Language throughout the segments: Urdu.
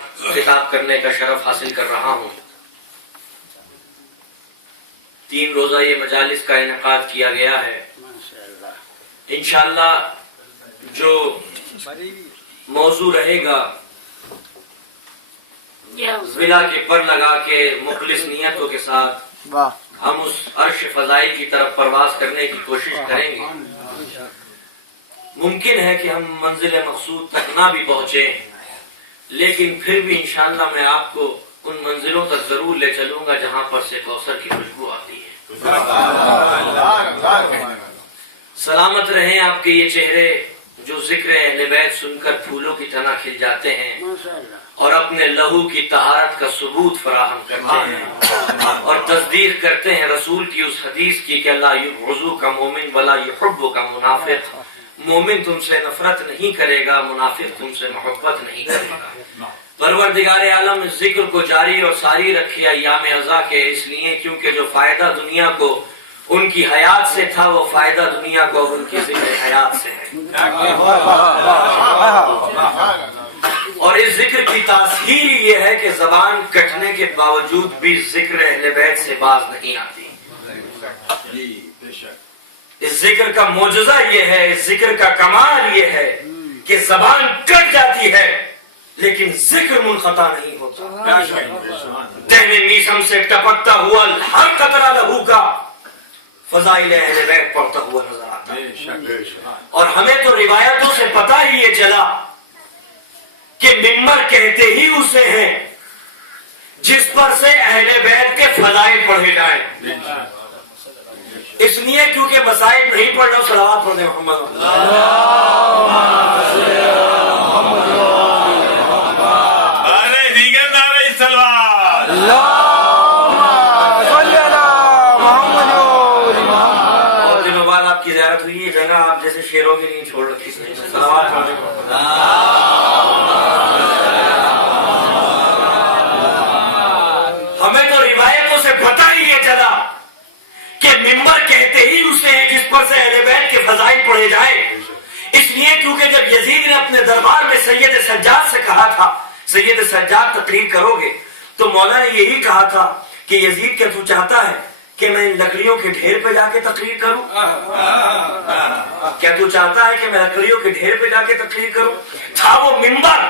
خطاب کرنے کا شرف حاصل کر رہا ہوں۔ 3 روزہ یہ مجالس کا انعقاد کیا گیا ہے۔ انشاءاللہ جو موضوع رہے گا ضلع کے پر لگا کے مخلص نیتوں کے ساتھ ہم اس عرش فضائی کی طرف پرواز کرنے کی کوشش کریں گے۔ ممکن ہے کہ ہم منزل مقصود تک نہ بھی پہنچے، لیکن پھر بھی انشاءاللہ میں آپ کو ان منزلوں تک ضرور لے چلوں گا جہاں پر سے کوثر کی خوشبو آتی ہے۔ سلامت رہیں آپ کے یہ چہرے جو ذکر اہل بیت سن کر پھولوں کی طرح کھل جاتے ہیں اور اپنے لہو کی طہارت کا ثبوت فراہم کرتے ہیں اور تصدیق کرتے ہیں رسول کی اس حدیث کی کہ اللہ یبغضو کا مومن ولا یحب کا منافق۔ مومن تم سے نفرت نہیں کرے گا، منافق تم سے محبت نہیں کرے گا۔ پروردگار عالم اس ذکر کو جاری اور ساری رکھے ایام ازا کے، اس لیے کیونکہ جو فائدہ دنیا کو ان کی حیات سے تھا وہ فائدہ دنیا کو ان کی ذکر حیات سے ہے۔ اور اس ذکر کی تاثیر یہ ہے کہ زبان کٹنے کے باوجود بھی ذکر اہل بیت سے باز نہیں آتی۔ اس ذکر کا معجزہ یہ ہے، اس ذکر کا کمال یہ ہے کہ زبان کٹ جاتی ہے لیکن ذکر منقطع نہیں ہوتا۔ تہنے میسم سے ٹپکتا ہوا ہر قطرہ لہو کا فضائل اہل بیت پڑھتا ہوا نظر آتا ہے۔ اور ہمیں تو روایتوں سے پتہ ہی یہ چلا کہ ممبر کہتے ہی اسے ہیں جس پر سے اہل بیت کے فضائل پڑھے جائیں۔ اس لیے کیونکہ مسائل نہیں پڑھ رہا، صلوات پڑھنے محمد بہت دنوں بعد آپ کی زیارت ہوئی، یہ جگہ آپ جیسے شیروں کی نہیں چھوڑ رکھی، صلوات پڑھنے ہمیں تو روایتوں سے پتہ ہی یہ چلا کہ ممبر کہتے ہی اسے ہیں جس پر سے اہل بیت کے فضائل پڑھے جائیں۔ اس لیے کیونکہ جب یزید نے اپنے دربار میں سید سجاد سے کہا تھا سید سجاد تقریر کرو گے، تو مولا نے یہی کہا تھا کہ یزید کیا تو چاہتا ہے کہ میں ان لکڑیوں کے ڈھیر پہ جا کے تقریر کروں؟ کیا تو چاہتا ہے کہ میں لکڑیوں کے ڈھیر پہ جا کے تقریر کروں؟ تھا وہ ممبر،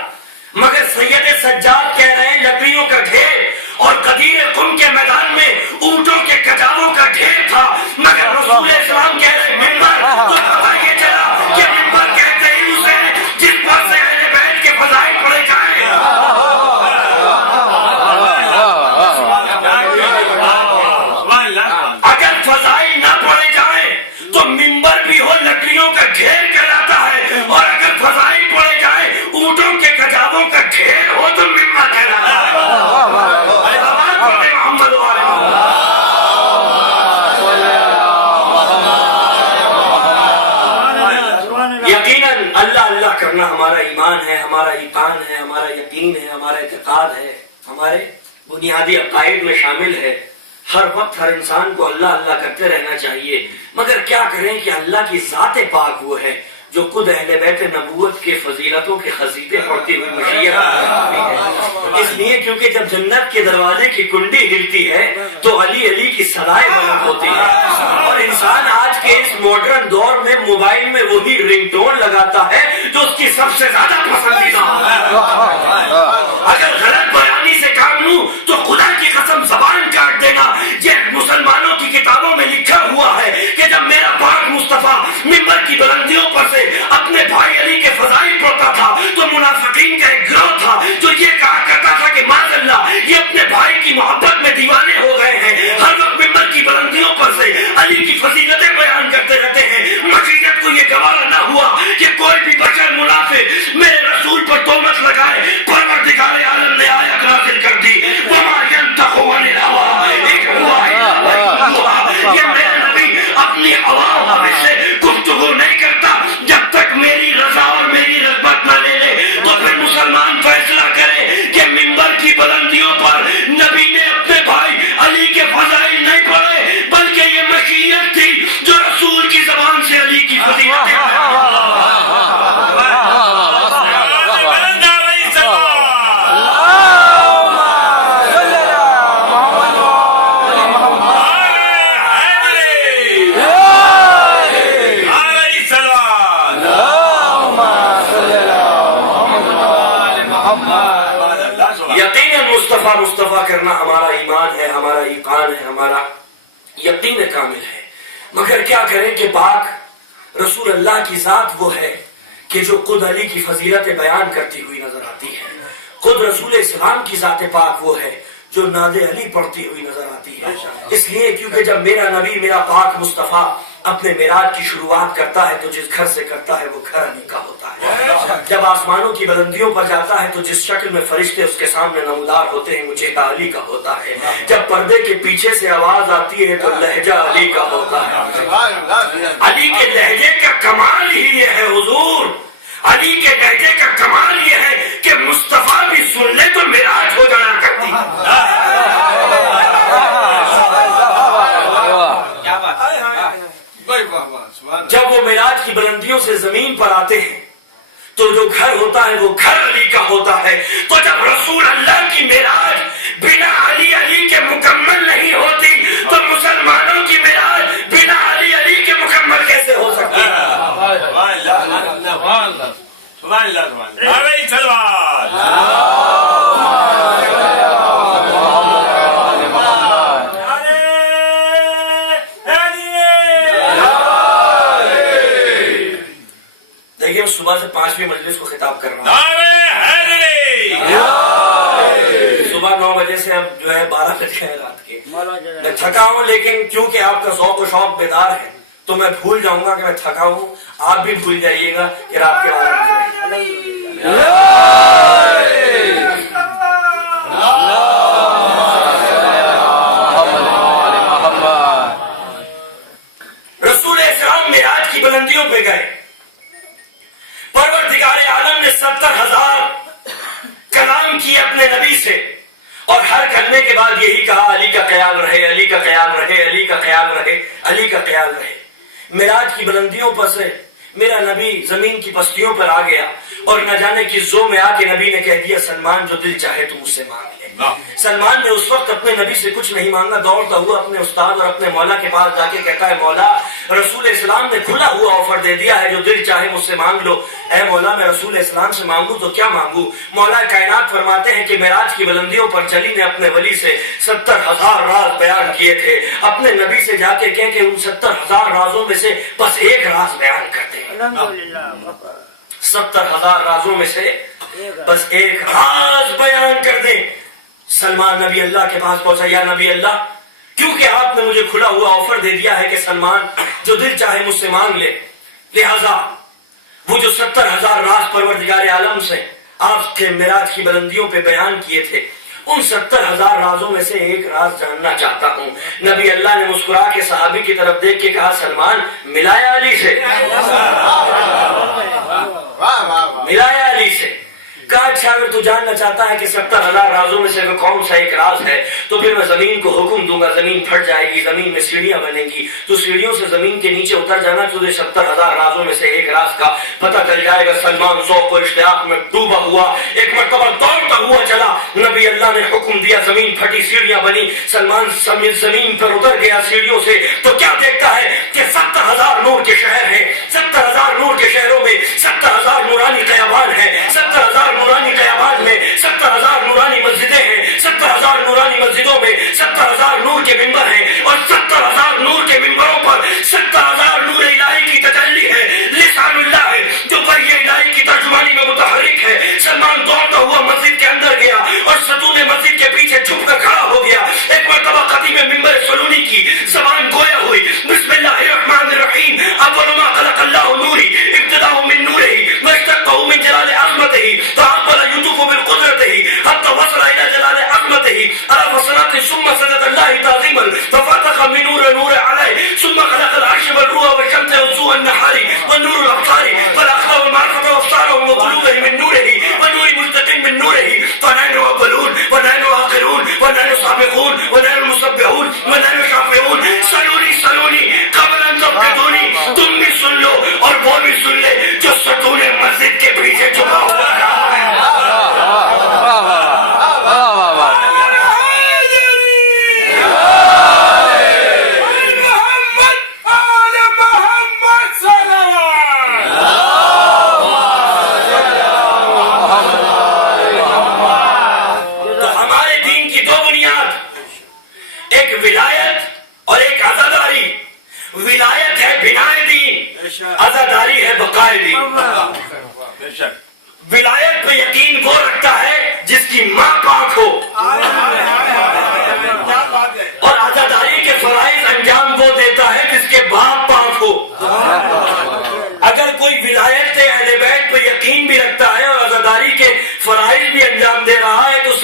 مگر سید سجاد کہہ رہے ہیں لکڑیوں کا ڈھیر، اور قدیر قم کے میدان میں اونٹوں کے کٹاووں کا ڈھیر تھا، مگر رسول اسلام کہہ رہے ممبر۔ تو پتہ یہ چلا کہ ممبر کہتے ہی اسے جس پر سے اہل بیت کے فضائل پڑھے جائیں۔ اگر فضائل نہ پڑھے جائیں تو ممبر بھی ہو لکڑیوں کا ڈھیر کہلاتا ہے، اور اگر فضائل پڑھے جائیں اونٹوں کے کٹاووں کا ڈھیر ہو تو ممبر کہلاتا ہے۔ یقیناً اللہ اللہ کرنا ہمارا ایمان ہے، ہمارا ایمان ہے، ہمارا یقین ہے، ہمارا اعتقاد ہے، ہمارے بنیادی عقائد میں شامل ہے۔ ہر وقت ہر انسان کو اللہ اللہ کرتے رہنا چاہیے، مگر کیا کریں کہ اللہ کی ذات پاک وہ ہے جو خود اہل بیت نبوت کے فضیلتوں کے خزیدے پڑھتی ہوئی مشیت ہے۔ اس لیے کیونکہ جب جنت کے دروازے کی کنڈی ہلتی ہے تو علی علی کی صدائیں بلند ہوتی ہے، اور انسان آج کے اس ماڈرن دور میں موبائل میں وہی رنگ ٹون لگاتا ہے جو اس کی سب سے زیادہ پسندیدہ ہے۔ اگر غلط بیانی سے کام لوں تو خدا کی قسم زبان کاٹ دینا۔ یہ مسلمانوں کی کتابوں میں لکھا ہوا ہے کہ جب میرا پاک مصطفیٰ ممبر کی بلندیوں پر سے اپنے بھائی علی کے فضائل پڑھتا تھا تو منافقین کا ایک گروہ تھا جو یہ کہا کرتا تھا کہ معاذ اللہ یہ اپنے بھائی کی محبت میں دیوانے ہو گئے ہیں، ہر وقت ممبر کی بلندیوں پر سے علی کی فضیلتیں بیان کرتے رہتے ہیں۔ مشیت کو یہ گوارا نہ ہوا کہ کوئی بھی بشر منافق میرے رسول پر تہمت لگائے۔ پروردگار عالم نے آیت نازل کر دی، وما ينطق عن الهوى ان هو الا وحی یوحی۔ یہ میرے نبی اپنی ہوا سے گفتگو نہیں کرتا، جب تک میری رضا اور میری رغبت نہ لے لے تو پھر مسلمان فیصلہ کرے کہ ممبر کی بلندیوں پر نبی نے اپنے بھائی علی کے فضائل نہیں پڑھے، بلکہ یہ مشیت تھی جو رسول کی زبان سے علی کی فضیلتیں مصطفیٰ کرنا ہمارا ایمان ہے، ہمارا ایقان ہے، ہمارا یقین کامل ہے. مگر کیا کریں کہ پاک رسول اللہ کی ذات وہ ہے کہ جو خود علی کی فضیلت بیان کرتی ہوئی نظر آتی ہے. خود رسول اسلام کی ذات پاک وہ ہے جو ناد علی پڑھتی ہوئی نظر آتی ہے. اس لیے کیونکہ جب میرا نبی میرا پاک مصطفیٰ اپنے معراج کی شروعات کرتا ہے تو جس گھر سے کرتا ہے وہ گھر علی کا ہوتا ہے. جب آسمانوں کی بلندیوں پر جاتا ہے تو جس شکل میں فرشتے اس کے سامنے نمودار ہوتے ہیں وہ چہرہ علی کا ہوتا ہے. جب پردے کے پیچھے سے آواز آتی ہے تو لہجہ علی کا ہوتا ہے. علی کے لہجے کا کمال ہی یہ ہے حضور، علی کے لہجے کا کمال یہ ہے کہ مصطفیٰ بھی سن لے تو معراج ہو جایا کرتی. جب وہ معراج کی بلندیوں سے زمین پر آتے ہیں تو جو گھر ہوتا ہے وہ گھر علی کا ہوتا ہے. تو جب رسول اللہ کی معراج بنا علی علی کے مکمل نہیں ہوتی تو مسلمانوں کی معراج بنا علی علی کے مکمل کیسے ہو سکتی ہے؟ دیکھیے صبح سے 5ویں مجلس کو خطاب کر رہا ہوں. صبح 9 بجے سے اب جو ہے 12 بج گئے رات کے. میں تھکا ہوں لیکن کیونکہ آپ کا ذوق و شوق بیدار ہے تو میں بھول جاؤں گا کہ میں تھکا ہوں. آپ بھی بھول جائیے گا کہ رات کے 12 بجے. رسول اسلام معراج کی بلندیوں پہ گئے. پروردگار عالم نے 70,000 کلام کیے اپنے نبی سے اور ہر کلمے کے بعد یہی کہا علی کا خیال رہے، علی کا خیال رہے، علی کا خیال رہے، علی کا خیال رہے. معراج کی بلندیوں پر سے میرا نبی زمین کی پستیوں پر آ گیا اور نہ جانے کس ذو میں آ کے نبی نے کہہ دیا سلمان جو دل چاہے تو مجھ سے مانگ لے. سلمان نے اس وقت اپنے نبی سے کچھ نہیں مانگا، دوڑتا ہوا اپنے استاد اور اپنے مولا کے پاس جا کے کہتا ہے مولا رسول اسلام نے کھلا ہوا آفر دے دیا ہے جو دل چاہے مجھ سے مانگ لو. اے مولا میں رسول اسلام سے مانگوں تو کیا مانگوں؟ مولا کائنات فرماتے ہیں کہ معراج کی بلندیوں پر چلی نے اپنے ولی سے 70,000 راز بیان کیے تھے. اپنے نبی سے جا کے کہہ کہ ان 70,000 رازوں میں سے بس ایک راز بیان کرتے ہیں. 70,000 رازوں میں سے بس ایک راز بیان کر دیں. سلمان نبی اللہ کے پاس پہنچا. یا نبی اللہ کیونکہ آپ نے مجھے کھلا ہوا آفر دے دیا ہے کہ سلمان جو دل چاہے مجھ سے مانگ لے، لہذا وہ جو 70,000 راز پروردگار عالم سے آپ کے معراج کی بلندیوں پہ بیان کیے تھے ان 70,000 رازوں میں سے ایک راز جاننا چاہتا ہوں. نبی اللہ نے مسکرا کے صحابی کی طرف دیکھ کے کہا سلمان ملایا علی سے، ملایا علی سے. کہا اچھا اگر تو جاننا چاہتا ہے کہ 70,000 رازوں میں سے وہ کون سا ایک راز ہے تو پھر میں زمین کو حکم دوں گا، زمین پھٹ جائے گی، زمین میں سیڑھیاں بنیں گی، تو سیڑھیوں سے زمین کے نیچے اتر جانا، تجھے 70,000 رازوں میں سے ایک راز کا پتہ چل جائے گا. سلمان ذوق و اشتیاق میں ڈوبا ہوا ایک مرتبہ دوڑتا ہوا چلا. نبی اللہ نے حکم دیا، زمین پھٹی، سیڑھیاں بنی. سلمان زمین پر اتر گیا سیڑھیوں سے تو کیا دیکھتا ہے کہ 70,000 نور کے شہر ہیں. 70,000 نور کے شہروں میں 70,000 نورانی خیابان ہیں. 70,000 نورانی خیابان میں 70,000 نورانی مسجدیں ہیں. 70,000 نورانی مسجدوں میں 70,000 نور کے ممبر ہیں اور 70,000 نور کے ممبروں پر 70,000 نور الہی کی تجلی ہے. لسان اللہ ہے جو وحی الہی کی ترجمانی میں متحرک ہے. سلمان دوڑتا ہوا مسجد کے اندر گیا اور ستون مسجد کے پیچھے چھپ کر کھڑا ہو گیا. ایک مرتبہ خطیب ممبر سلونی کی زبان گویا ہوئی. بسم اللہ الرحمن الرحیم. اول ما خلق اللہ نوری ابتداء من نورہ واشتقہ من جلال عظمتہ فأقبل يطوف بالقدرته حتى وصل إلى جلال عظمته على فصلات ثم سجد الله تعظيما ففتح من نور عليه ثم خلق العرش والروح والشمس والضوء النهار والنور الأبصار فالأخلاق والمعرفة وأبصارهم وقلوبهم من نوره والنور مستقيم من نوره فنحن أولون ونحن آخرون ونحن سابقون ونحن مسبحون ونحن شافعون. سلونی قبل أن تفقدوني. تم بھی سن لو اور وہ بھی سن لے جو ستون مسجد کے پیچھے چھپا ہوا ہے.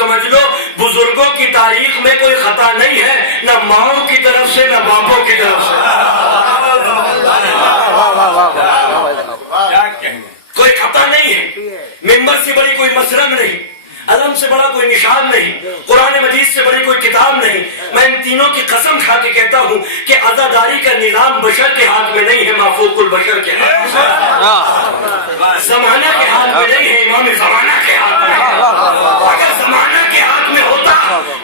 سمجھ لو بزرگوں کی تاریخ میں کوئی خطا نہیں ہے، نہ ماؤں کی طرف سے نہ باپوں کی طرف سے، کوئی خطا نہیں ہے۔ ممبر سے بڑی کوئی مسرنگ نہیں، علم سے بڑا کوئی نشان نہیں، قرآن مجید سے بڑی کوئی کتاب نہیں۔ میں ان تینوں کی قسم کھا کے کہتا ہوں کہ عزاداری کا نظام بشر کے ہاتھ میں نہیں ہے، مافوق البشر کے ہاتھ میں، زمانہ کے ہاتھ میں نہیں ہے، امام زمانہ کے ہاتھ میں ہے۔ اگر زمانہ کے ہاتھ میں ہوتا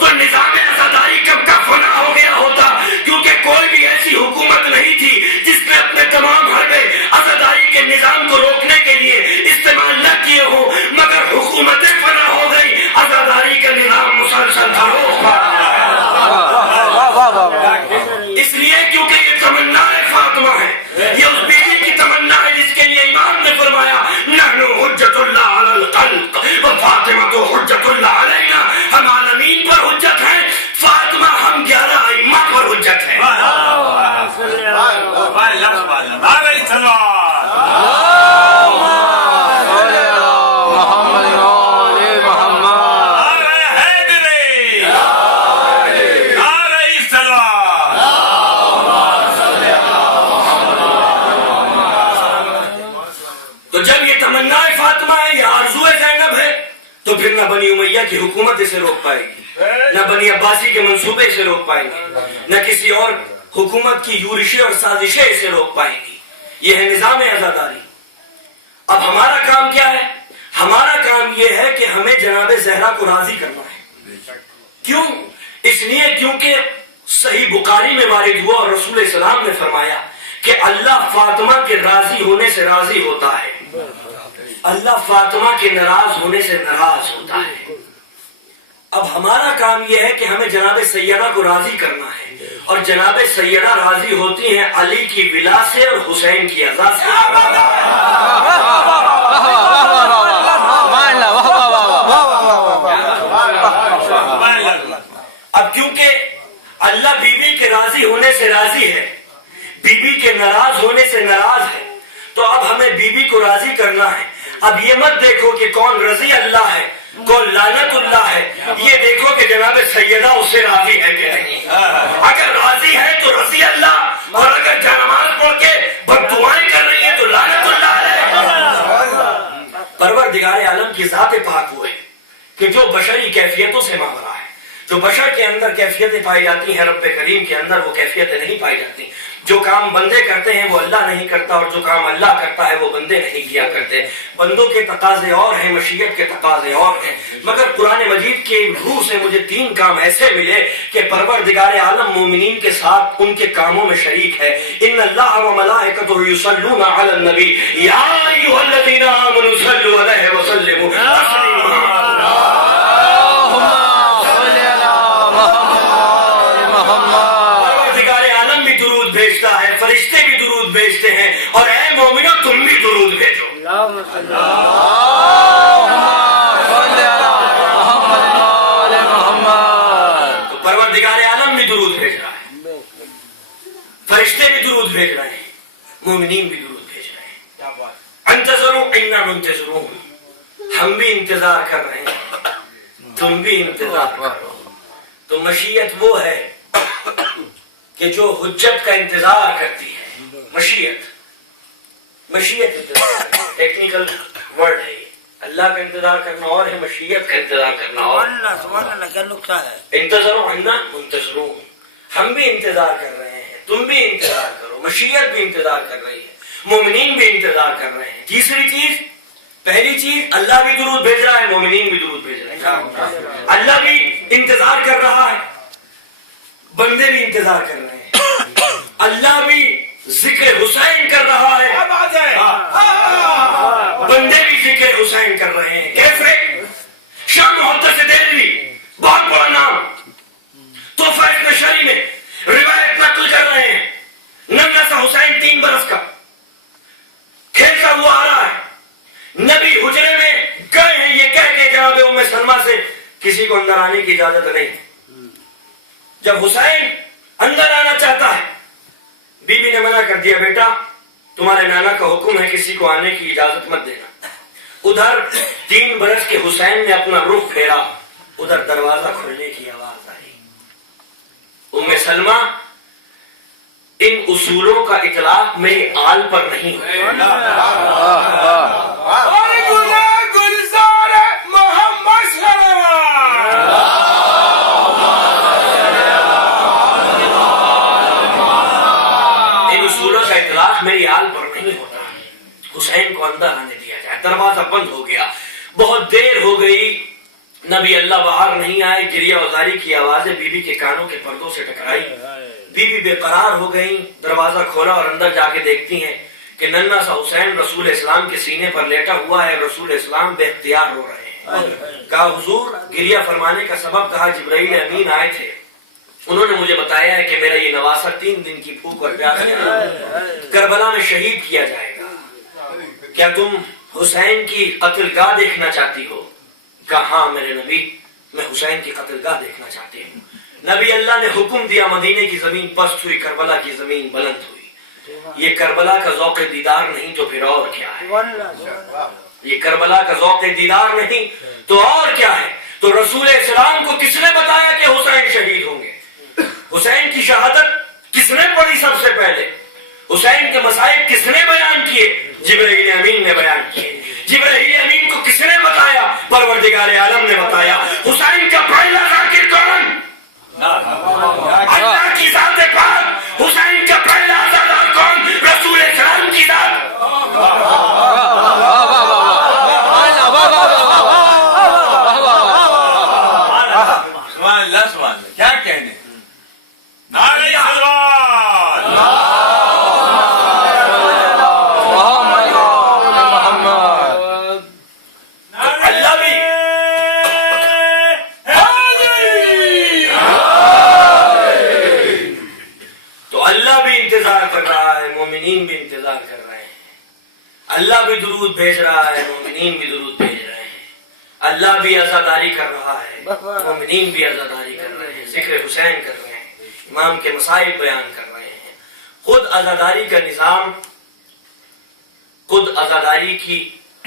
تو نظام عزاداری کب کا فنا ہو گیا ہوتا، کیونکہ کوئی بھی ایسی حکومت نہیں تھی جس نے اپنے تمام حربے عزاداری کے نظام کو روکنے کے لیے استعمال نہ کیے ہوں، مگر حکومتیں فنا ہو گئی، عزاداری کا نظام مسلسل فروغ پا رہا ہے۔ اس لیے کیونکہ یہ تمنا فاطمہ ہے، یہ اس بیوی کی تمنا ہے جس کے لیے امام نے فرمایا نحن حجت اللہ علی الخلق و فاطمہ تو حجت اللہ علینا، ہم عالمین پر حجت ہیں، فاطمہ ہم 11 ائمہ پر حجت ہیں۔ تو جب یہ تمنا فاطمہ ہے، یہ آرزو زینب ہے، تو پھر نہ بنی امیہ کی حکومت اسے روک پائے گی، نہ بنی عباسی کے منصوبے اسے روک پائیں گے، نہ کسی اور حکومت کی یورشیں اور سازشیں اسے روک پائیں گی۔ یہ ہے نظام عزاداری۔ اب ہمارا کام کیا ہے؟ ہمارا کام یہ ہے کہ ہمیں جناب زہرا کو راضی کرنا ہے۔ کیوں؟ اس لیے کیونکہ صحیح بخاری میں وارد ہوا اور رسول اسلام نے فرمایا کہ اللہ فاطمہ کے راضی ہونے سے راضی ہوتا ہے، اللہ فاطمہ کے ناراض ہونے سے ناراض ہوتا ہے۔ اب ہمارا کام یہ ہے کہ ہمیں جناب سیدہ کو راضی کرنا ہے، اور جناب سیدہ راضی ہوتی ہیں علی کی ولا سے اور حسین کی عزا سے۔ اب کیونکہ اللہ بی بی کے راضی ہونے سے راضی ہے، بی بی کے ناراض ہونے سے ناراض ہے، تو اب ہمیں بی بی کو راضی کرنا ہے۔ اب یہ مت دیکھو کہ کون رضی اللہ ہے کون لعنت اللہ ہے، یہ دیکھو کہ جناب سیدہ اس سے راضی ہے کہ نہیں۔ اگر راضی ہے تو رضی اللہ، اور اگر جانماز پڑھ کے بد دعائیں کر رہی ہے تو لعنت اللہ ہے۔ پروردگار عالم کی ذات پاک ہوئے کہ جو بشری کیفیتوں سے مانگ رہا ہے، جو بشر کے اندر کیفیتیں پائی جاتی ہیں رب کریم کے اندر وہ کیفیتیں نہیں پائی جاتی۔ جو کام بندے کرتے ہیں وہ اللہ نہیں کرتا، اور جو کام اللہ کرتا ہے وہ بندے نہیں کیا کرتے۔ بندوں کے تقاضے اور ہیں، مشیت کے تقاضے اور ہیں، مگر قرآن مجید کے روح سے مجھے 3 کام ایسے ملے کہ پروردگار عالم مومنین کے ساتھ ان کے کاموں میں شریک ہے۔ ان اللہ و ملائکتہ یصلون علی النبی یا ایھا الذین آمنوا صلوا علیہ وسلموا تسلیما۔ فرشتے بھی درود بھیجتے ہیں، اور اے مومنو تم بھی درود بھیجو۔ تو پروردگار عالم بھی درود بھیج رہا ہے، فرشتے بھی درود بھیج رہے ہیں، مومنین بھی درود بھیج رہے ہیں۔ انتظروا انا منتظرون، ہم بھی انتظار کر رہے ہیں، تم بھی انتظار کرو۔ تو مشیت وہ ہے کہ جو حجت کا انتظار کرتی ہے۔ مشیت انتظار ٹیکنیکل ورڈ ہے، اللہ کا انتظار کرنا اور ہے، مشیت کا انتظار کرنا اور۔ کیا نقطہ ہے؟ انتظروا انا منتظرون، ہم بھی انتظار کر رہے ہیں، تم بھی انتظار کرو۔ مشیت بھی انتظار کر رہی ہے، مومنین بھی انتظار کر رہے ہیں۔ تیسری چیز، پہلی چیز اللہ بھی درود بھیج رہا ہے، مومنین بھی درود بھیج رہے ہیں۔ اللہ بھی انتظار کر رہا ہے، بندے بھی انتظار کر رہے ہیں۔ اللہ بھی ذکر حسین کر رہا ہے، بندے بھی ذکر حسین کر رہے ہیں۔ کیسے؟ شاہ محدث دہلوی، بہت بڑا نام، تحفہ نشری میں روایت نقل کر رہے ہیں، ننگا سا حسین 3 برس کا کھیلتا ہوا آ رہا ہے، نبی حجرے میں گئے ہیں، یہ کہہ کے جناب ام سلمہ سے کسی کو اندر آنے کی اجازت نہیں۔ جب حسین اندر آنا چاہتا ہے، بی بی نے منع کر دیا، بیٹا تمہارے نانا کا حکم ہے کسی کو آنے کی اجازت مت دینا۔ ادھر 3 برس کے حسین نے اپنا رخ پھیرا ادھر دروازہ کھلنے کی آواز آئی. ام سلمہ ان اصولوں کا اطلاق میرے آل پر نہیں ہوتا. گلزار محمد ان اصولوں کا اطلاق میری آل پر نہیں ہوتا. حسین کو اندر آنے دیا جائے. دروازہ بند ہو گیا. بہت دیر ہو گئی. نبی اللہ باہر نہیں آئے. گریہ وزاری کی آوازیں بی بی کے کانوں کے پردوں سے ٹکرائی. بی بی بے قرار ہو گئیں. دروازہ کھولا اور اندر جا کے دیکھتی ہیں کہ ننھا سا حسین رسول اسلام کے سینے پر لیٹا ہوا ہے. رسول اسلام بے اختیار رو رہے ہیں. کہا حضور گریہ فرمانے کا سبب. کہا جبرائیل امین آئے تھے. انہوں نے مجھے بتایا ہے کہ میرا یہ نواسہ 3 دن کی بھوک اور پیاس کربلا میں شہید کیا جائے گا. کیا تم حسین کی قتل گاہ دیکھنا چاہتی ہو؟ کہا ہاں میرے نبی میں حسین کی قتل گاہ دیکھنا چاہتی ہوں. نبی اللہ نے حکم دیا. مدینے کی زمین پست ہوئی. کربلا کی زمین بلند ہوئی. یہ کربلا کا ذوق دیدار نہیں تو پھر اور کیا ہے؟ یہ کربلا کا ذوق دیدار نہیں تو اور کیا ہے؟ تو رسول اسلام کو کس نے بتایا کہ حسین شہید ہوں گے؟ حسین کی شہادت کس نے پڑھی سب سے پہلے؟ حسین کے مصائب کس نے بیان کیے؟ جبرائیل امین نے بیان کیے. جبرائیل امین کو کس نے بتایا؟ پروردگار عالم نے بتایا. حسین کا پہلا ذاکر کون؟ اللہ کی ذات پاک. حسین کا پہلا عزادار کون؟ رسول اسلام کی ذات. کیا کہنے نعرہ سلوات اللہ بھی تو اللہ بھی انتظار کر رہا ہے. مومنین بھی انتظار کر رہے ہیں. اللہ بھی درود بھیج رہا ہے. مومنین بھی درود بھیج رہے ہیں. اللہ بھی عزاداری کر رہا ہے. مومنین بھی عزاداری کر رہے ہیں. ذکر حسین کر رہے ہیں. امام کے مصائب بیان کر رہے ہیں. خود عزاداری کا نظام، خود عزاداری کی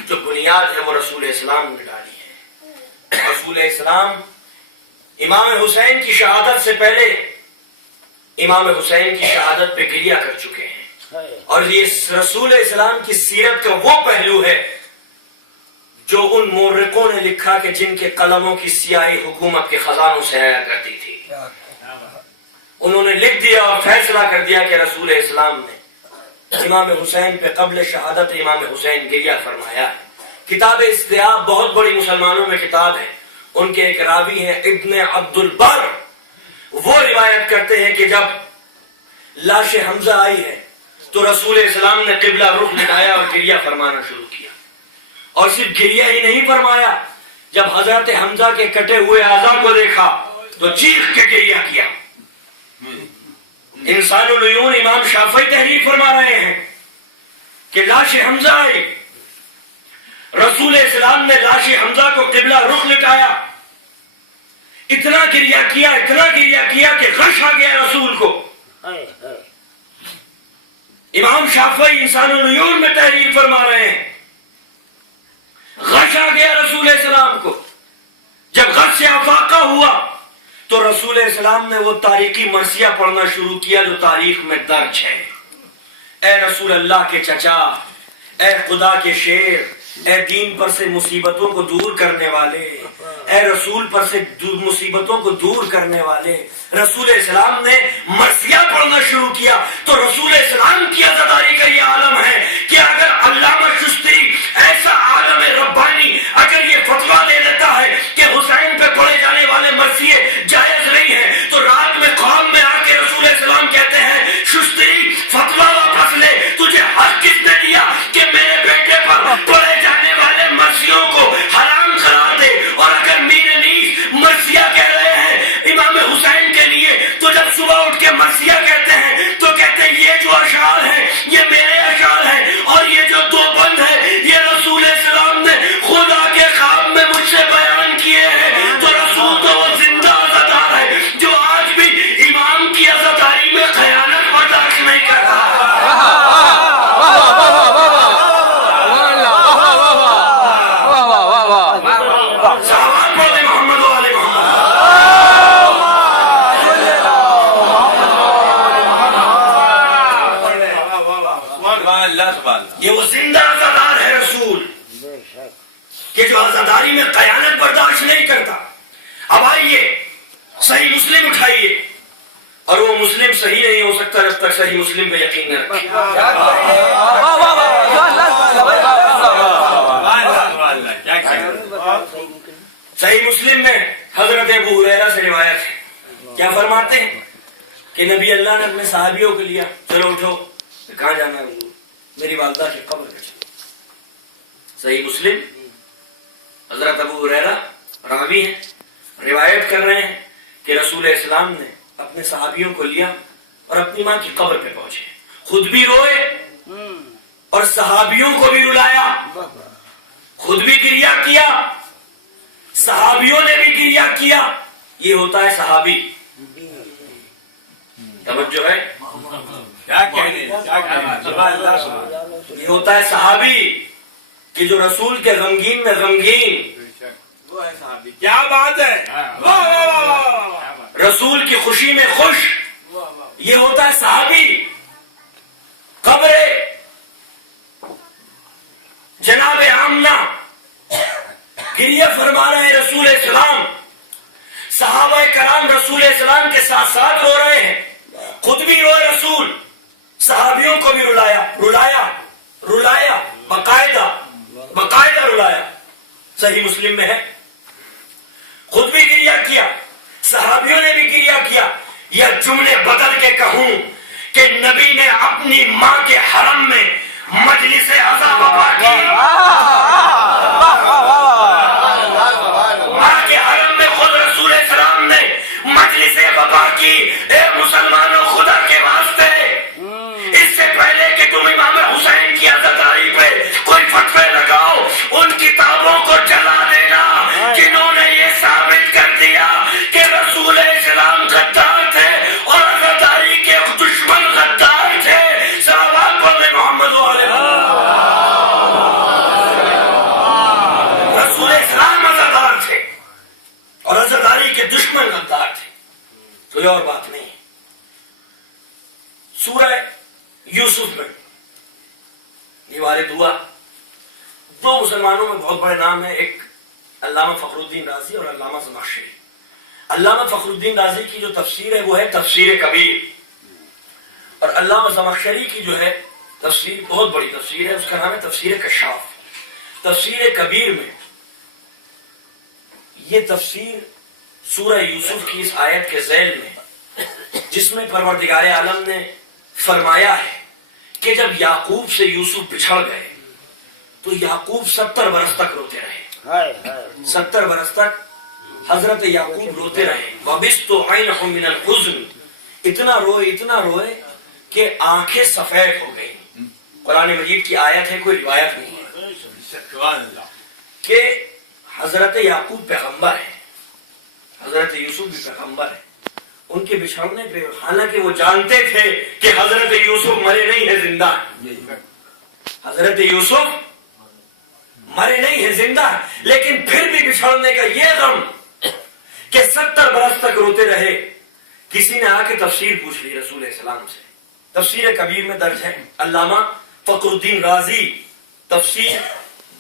جو بنیاد ہے وہ رسول اسلام نے ڈالی ہے. رسول اسلام امام حسین کی شہادت سے پہلے امام حسین کی شہادت پہ گریہ کر چکے ہیں. اور یہ رسول اسلام کی سیرت کا وہ پہلو ہے جو ان مورخوں نے لکھا کہ جن کے قلموں کی سیاہی حکومت کے خزانوں سے آیا کرتی تھی. انہوں نے لکھ دیا اور فیصلہ کر دیا کہ رسول اسلام نے امام حسین پہ قبل شہادت امام حسین گریہ فرمایا ہے. کتاب استیاب بہت بڑی مسلمانوں میں کتاب ہے. ان کے ایک راوی ہیں ابن عبد البر. وہ روایت کرتے ہیں کہ جب لاش حمزہ آئی ہے تو رسول اسلام نے قبلہ رخ لٹایا اور گریہ فرمانا شروع کیا. اور صرف گریہ ہی نہیں فرمایا، جب حضرت حمزہ کے کٹے ہوئے اعضاء کو دیکھا تو چیخ کے گریہ کیا. انسان العیون امام شافعی تحریر فرما رہے ہیں کہ لاش حمزہ آئی، رسول اسلام نے لاش حمزہ کو قبلہ رخ لٹایا. اتنا گریہ کیا، اتنا گریہ کیا کہ غش آ گیا رسول کو. امام شافعی انسان العیون میں تحریر فرما رہے ہیں غش آ گیا رسول اسلام کو. جب غش سے افاقہ ہوا تو رسول اسلام نے وہ تاریخی مرثیہ پڑھنا شروع کیا جو تاریخ میں درج ہے. اے رسول اللہ کے چچا، اے خدا کے شیر، اے دین پر سے مصیبتوں کو دور کرنے والے، اے رسول پر سے مصیبتوں کو دور کرنے والے. رسول اسلام نے مرثیہ پڑھنا شروع کیا تو رسول اسلام کی عزاداری کا یہ عالم ہے کہ اگر علامہ چشتی ایسا عالم ربانی اگر یہ فتویٰ دے دیتا ہے کہ حسین پہ پڑھے جانے والے مرثیے جائز نہیں ہیں تو رات میں قوم میں آ کے رسول اسلام کہتے ہیں چشتی فتویٰ واپس لے، تجھے حق کس نے دیا کہ میرے بیٹے پر پڑھے جانے والے مرثیوں کو حرام قرار دے. اور اگر میر نیز مرثیہ کہہ رہے ہیں امام حسین کے لیے تو جب صبح اٹھ کے مرثیہ کہتے ہیں تو کہتے ہیں یہ جو اشعار ہیں یہ میرے اشعار ہیں اور یہ جو دو بند ہے یہ رسول اسلام نے خدا کے خواب میں مجھ سے صحیح مسلم اٹھائیے، اور وہ مسلم صحیح نہیں ہو سکتا جب تک صحیح مسلم پہ یقین نہ رکھیں. صحیح مسلم میں حضرت ابو ہریرہ سے روایت ہے، کیا فرماتے ہیں کہ نبی اللہ نے اپنے صحابیوں کو لیا، چلو اٹھو. کہاں جانا ہے حضور؟ میری والدہ کی قبر پہ چلو. صحیح مسلم، حضرت ابو ہریرہ راوی ہیں، روایت کر رہے ہیں کہ رسول اسلام نے اپنے صحابیوں کو لیا اور اپنی ماں کی قبر پہ پہنچے، خود بھی روئے اور صحابیوں کو بھی رلایا، خود بھی گریہ کیا، صحابیوں نے بھی گریہ کیا. یہ ہوتا ہے صحابی. توجہ ہے، یہ ہوتا ہے صحابی کہ جو رسول کے غمگین میں غمگین، کیا بات ہے، رسول کی خوشی میں خوش، یہ ہوتا ہے صحابی. قبر جناب آمنہ گریہ فرما رہے ہیں رسول اسلام، صحابہ کرام رسول اسلام کے ساتھ ساتھ رو رہے ہیں، خود بھی روئے رسول، صحابیوں کو بھی رلایا رلایا رلایا، باقاعدہ رلایا. صحیح مسلم میں ہے، خود بھی گریہ کیا، صحابیوں نے بھی گریہ کیا. یہ جملے بدل کے کہوں کہ نبی نے اپنی ماں کے حرم میں مجلس عزا وفا کی، ماں کے حرم میں خود رسول اسلام نے مجلس وفا کی. اے مسلمانوں، خدا کے واسطے اس سے پہلے کہ تم امام حسین کی عزاداری پہ کوئی فتوے لگاؤ، ان کتابوں کو جلا دینا جنہوں نے یہ ثابت کر دیا کہ رسول اسلام غدار تھے اور عزاداری کے دشمن غدار تھے. صلوات پڑھیں محمد علیہ. رسول اسلام عزادار تھے اور عزاداری کے دشمن غدار تھے. کوئی اور بات نہیں. سورہ یوسف میں یہ وارد ہوا. دو مسلمانوں میں بہت بڑے نام ہیں، ایک علامہ فخر الدین رازی اور علامہ زمخشری. علامہ فخر الدین رازی کی جو تفسیر ہے وہ ہے تفسیر کبیر، اور علامہ زمخشری کی جو ہے تفسیر بہت بڑی تفسیر ہے، اس کا نام ہے تفسیر کشاف. تفسیر کبیر میں یہ تفسیر سورہ یوسف کی اس آیت کے ذیل میں، جس میں پروردگار عالم نے فرمایا ہے کہ جب یعقوب سے یوسف بچھڑ گئے تو یعقوب 70 برس تک روتے رہے. 70 برس تک حضرت یعقوب روتے رہے. وَبِسْتُ عَيْنَهُ مِنَ الْحُزْنِ، اتنا روئے کہ آنکھیں سفید ہو گئی. قرآن مجید کی آیت ہے، کوئی روایت نہیں ہے کہ حضرت یعقوب پیغمبر ہے، حضرت یوسف بھی پیغمبر ہے. ان کے بچھڑنے پہ حالانکہ وہ جانتے تھے کہ حضرت یوسف مرے نہیں ہے، زندہ ہے. حضرت یوسف مرے نہیں ہے، زندہ ہے، لیکن پھر بھی بچھڑنے کا یہ غم کہ 70 برس تک روتے رہے. کسی نے آ کے تفسیر پوچھ لی رسول اسلام سے. تفسیر کبیر میں درج ہے. علامہ فخر الدین رازی تفسیر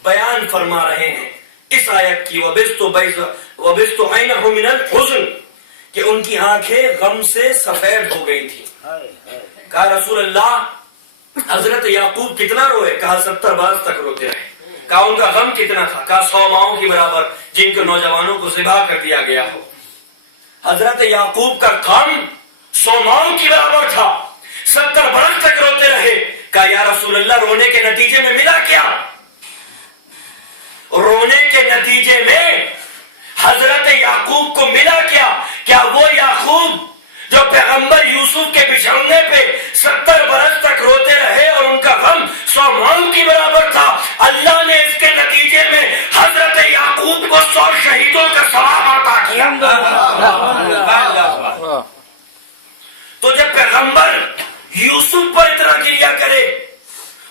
بیان فرما رہے ہیں اس آیت کی، وَبِسْتُ عَيْنَهُ مِنَ الْحُزْنِ، کہ ان کی آنکھیں غم سے سفید ہو گئی تھی. کہا رسول اللہ حضرت یعقوب کتنا روئے؟ کہا 70 برس تک روتے رہے. کہا ان کا غم کتنا تھا؟ کہا 100 ماؤں کی برابر جن کے نوجوانوں کو ذبح کر دیا گیا ہو. حضرت یعقوب کا غم 100 ماؤں کی برابر تھا. 70 برس تک روتے رہے. کہا یا رسول اللہ رونے کے نتیجے میں ملا کیا؟ رونے کے نتیجے میں حضرت یعقوب کو ملا کیا؟ کیا وہ یعقوب جو پیغمبر یوسف کے بچھڑنے پہ 70 برس تک روتے رہے اور ان کا غم 100 ماؤں کی برابر تھا، اللہ نے اس کے نتیجے میں حضرت یعقوب کو 100 شہیدوں کا ثواب عطا کیا. تو جب پیغمبر یوسف پر اتنا گریہ کرے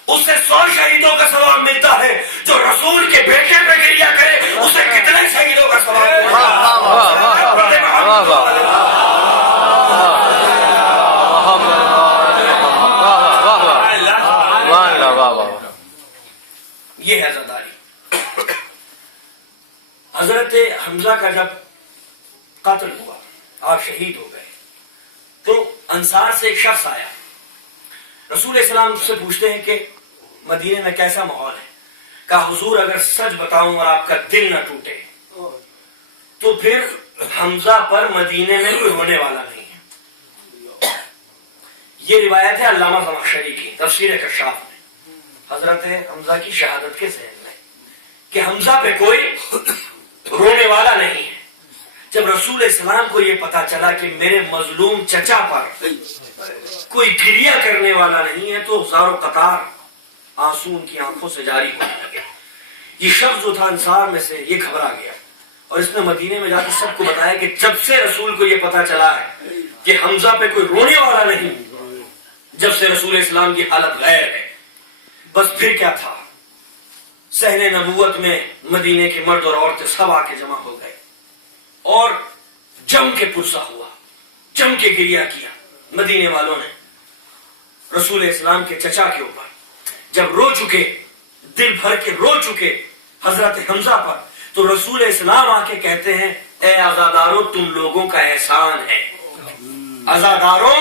اسے 100 شہیدوں کا ثواب ملتا ہے، جو رسول کے بیٹے پہ گریہ کرے اسے کتنے شہیدوں کا ثواب ملتا ہے. یہ ہے عزاداری. حضرت حمزہ کا جب قتل ہوا، آپ شہید ہو گئے. تو انصار سے ایک شخص آیا, رسول اسلام سے پوچھتے ہیں کہ مدینے میں کیسا ماحول ہے. کہا حضور اگر سچ بتاؤں اور آپ کا دل نہ ٹوٹے تو پھر حمزہ پر مدینے میں کوئی ہونے والا نہیں ہے. یہ روایت ہے علامہ زمخشری کی تفسیر کشاف میں, حضرت حمزہ کی شہادت کے ذہن میں, کہ حمزہ پہ کوئی رونے والا نہیں ہے. جب رسول اسلام کو یہ پتا چلا کہ میرے مظلوم چچا پر کوئی گریہ کرنے والا نہیں ہے تو زار و قطار آنسو ان کی آنکھوں سے جاری ہونے لگے. یہ شخص جو تھا انصار میں سے یہ گھبرا گیا اور اس نے مدینے میں جا کے سب کو بتایا کہ جب سے رسول کو یہ پتا چلا ہے کہ حمزہ پہ کوئی رونے والا نہیں, جب سے رسول اسلام کی حالت غیر ہے, بس پھر کیا تھا, صحن نبوت میں مدینے کے مرد اور عورتیں سب آ کے جمع ہو گئے اور جم کے پرسہ ہوا, جم کے گریہ کیا. مدینے والوں نے رسول اسلام کے چچا کے اوپر جب رو چکے, دل بھر کے رو چکے حضرت حمزہ پر, تو رسول اسلام آ کے کہتے ہیں اے عزادارو تم لوگوں کا احسان ہے. عزادارو,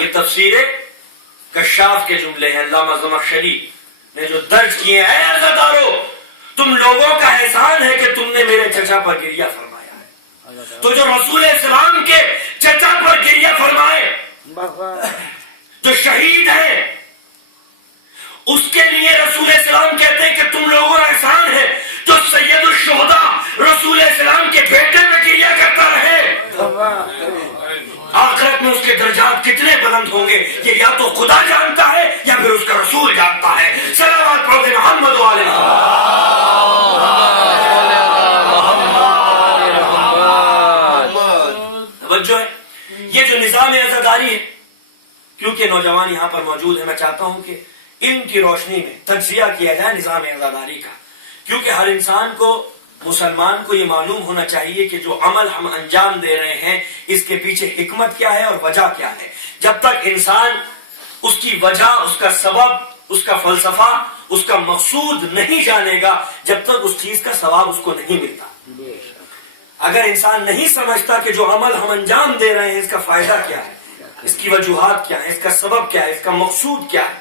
یہ تفسیر کشاف کے جملے ہیں, علامہ زمخشری نے جو درج کیے ہیں, اے عزادارو تم لوگوں کا احسان ہے کہ تم نے میرے چچا پر گریہ فرمایا ہے. تو جو رسول اسلام کے چچا پر گریہ فرمائے, جو شہید ہے, اس کے لیے رسول اسلام کہتے ہیں کہ تم لوگوں کا احسان ہے. جو سید الشہداء رسول اسلام کے بیٹے میں گریہ کرتا رہے, آخرت میں اس کے درجات کتنے بلند ہوں گے یہ یا تو خدا جانتا ہے یا پھر اس کا رسول جانتا ہے. صلوات پڑھو محمد والے توجہ ہے. یہ جو نظام عزاداری ہے, کیونکہ نوجوان یہاں پر موجود ہے, میں چاہتا ہوں کہ علم کی روشنی میں تجزیہ کیا جائے نظام عزاداری کا, کیونکہ ہر انسان کو, مسلمان کو یہ معلوم ہونا چاہیے کہ جو عمل ہم انجام دے رہے ہیں اس کے پیچھے حکمت کیا ہے اور وجہ کیا ہے. جب تک انسان اس کی وجہ, اس کا سبب, اس کا فلسفہ, اس کا مقصود نہیں جانے گا, جب تک اس چیز کا ثواب اس کو نہیں ملتا. اگر انسان نہیں سمجھتا کہ جو عمل ہم انجام دے رہے ہیں اس کا فائدہ کیا ہے, اس کی وجوہات کیا ہے, اس کا سبب کیا ہے, اس کا مقصود کیا ہے,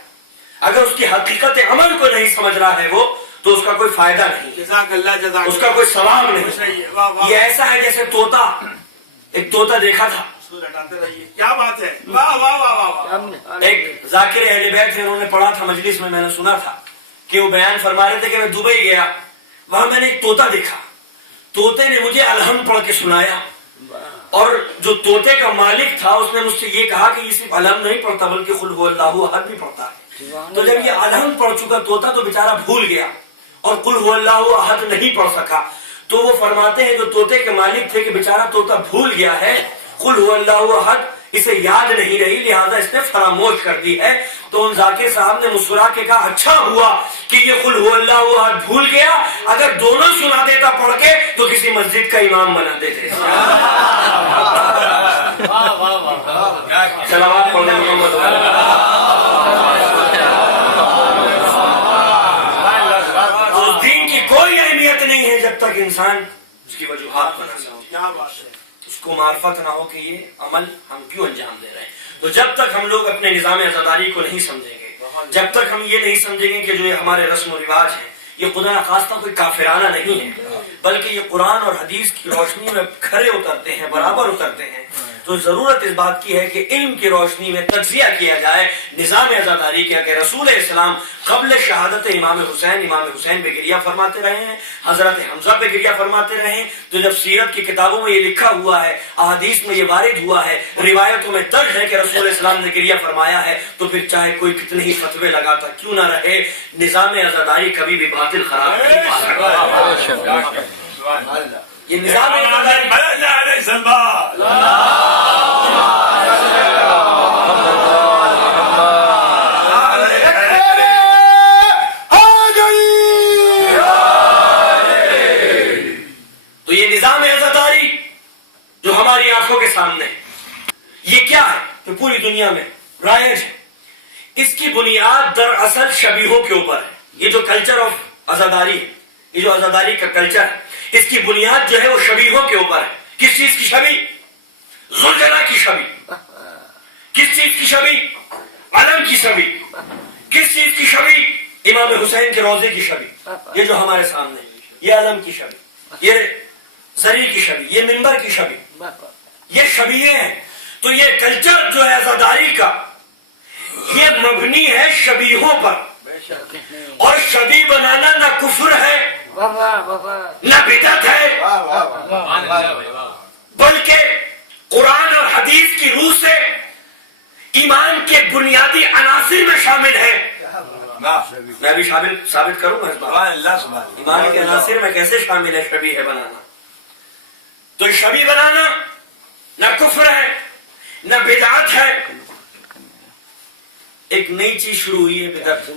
اگر اس کی حقیقت عمل کو نہیں سمجھ رہا ہے وہ, تو اس کا کوئی فائدہ نہیں, اس کا کوئی ثواب نہیں. یہ ایسا ہے جیسے طوطا, ایک طوطا دیکھا تھا, کیا بات ہے, واہ واہ واہ واہ. ایک ذاکر اہل بیت انہوں نے پڑھا تھا مجلس میں, میں نے سنا تھا کہ وہ بیان فرما رہے تھے کہ میں دبئی گیا, وہاں میں نے ایک طوطا دیکھا. طوطے نے مجھے الحمد پڑھ کے سنایا, اور جو طوطے کا مالک تھا اس نے مجھ سے یہ کہا کہ یہ صرف الحمد نہیں پڑھتا بلکہ قل هو اللہ احد بھی پڑھتا ہے. تو جب یہ الحمد پڑھ چکا طوطا تو بیچارہ بھول گیا اور قل هو اللہ احد نہیں پڑھ سکا. تو وہ فرماتے ہیں جو طوطے کے مالک تھے کہ بیچارہ طوطا بھول گیا ہے, قل هو اللہ احد اسے یاد نہیں رہی, لہذا اس نے فراموش کر دی ہے. تو ان ذاکر صاحب نے مسکرا کے کہا اچھا ہوا کہ یہ قل هو اللہ احد بھول گیا, اگر دونوں سنا دیتا پڑھ کے تو کسی مسجد کا امام بنا دیتے. صلوات پڑھنے محمد. اس دین کی کوئی اہمیت نہیں ہے جب تک انسان اس کی وجوہات بنا سکے, اس کو معرفت نہ ہو کہ یہ عمل ہم کیوں انجام دے رہے ہیں. تو جب تک ہم لوگ اپنے نظام عزاداری کو نہیں سمجھیں گے, جب تک ہم یہ نہیں سمجھیں گے کہ جو یہ ہمارے رسم و رواج ہیں یہ خدا نخواستہ کوئی کافرانہ نہیں ہے بلکہ یہ قرآن اور حدیث کی روشنی میں کھرے اترتے ہیں, برابر اترتے ہیں, تو ضرورت اس بات کی ہے کہ علم کی روشنی میں تجزیہ کیا جائے نظام عزاداری کیا کہ رسول اسلام قبل شہادت امام حسین پہ گریہ فرماتے رہے ہیں, حضرت حمزہ پہ گریہ فرماتے رہے ہیں. تو جب سیرت کی کتابوں میں یہ لکھا ہوا ہے, احادیث میں یہ وارد ہوا ہے, روایتوں میں درج ہے کہ رسول اسلام نے گریہ فرمایا ہے, تو پھر چاہے کوئی کتنے ہی فتوے لگاتا کیوں نہ رہے, نظام عزاداری کبھی بھی باطل خراب نہیں پا سکتا. یہ نظام تو یہ نظام عزاداری جو ہماری آنکھوں کے سامنے ہے یہ کیا ہے کہ پوری دنیا میں رائج ہے. اس کی بنیاد دراصل شبیہوں کے اوپر ہے. یہ جو کلچر آف عزاداری ہے, یہ جو عزاداری کا کلچر ہے, اس کی بنیاد جو ہے وہ شبیہوں کے اوپر ہے. کس چیز کی حسین کے روزے کی شبی، یہ جو ہمارے سامنے ہے، یہ علم کی شبی، یہ زری کی شبی، یہ منبر کی شبی، یہ شبیہیں ہیں. تو یہ کلچر جو ہے عزاداری کا، یہ مبنی ہے شبیہوں پر. اور شبی بنانا نہ کفر ہے نہ بدعت ہے، بلکہ قرآن اور حدیث کی روح سے ایمان کے بنیادی عناصر میں شامل ہے. میں بھی ثابت کروں گا اس بات. ایمان کے عناصر میں کیسے شامل ہے شبیہ بنانا. تو شبیہ بنانا نہ کفر ہے نہ بدعت ہے. ایک نئی چیز شروع ہوئی ہے بدعت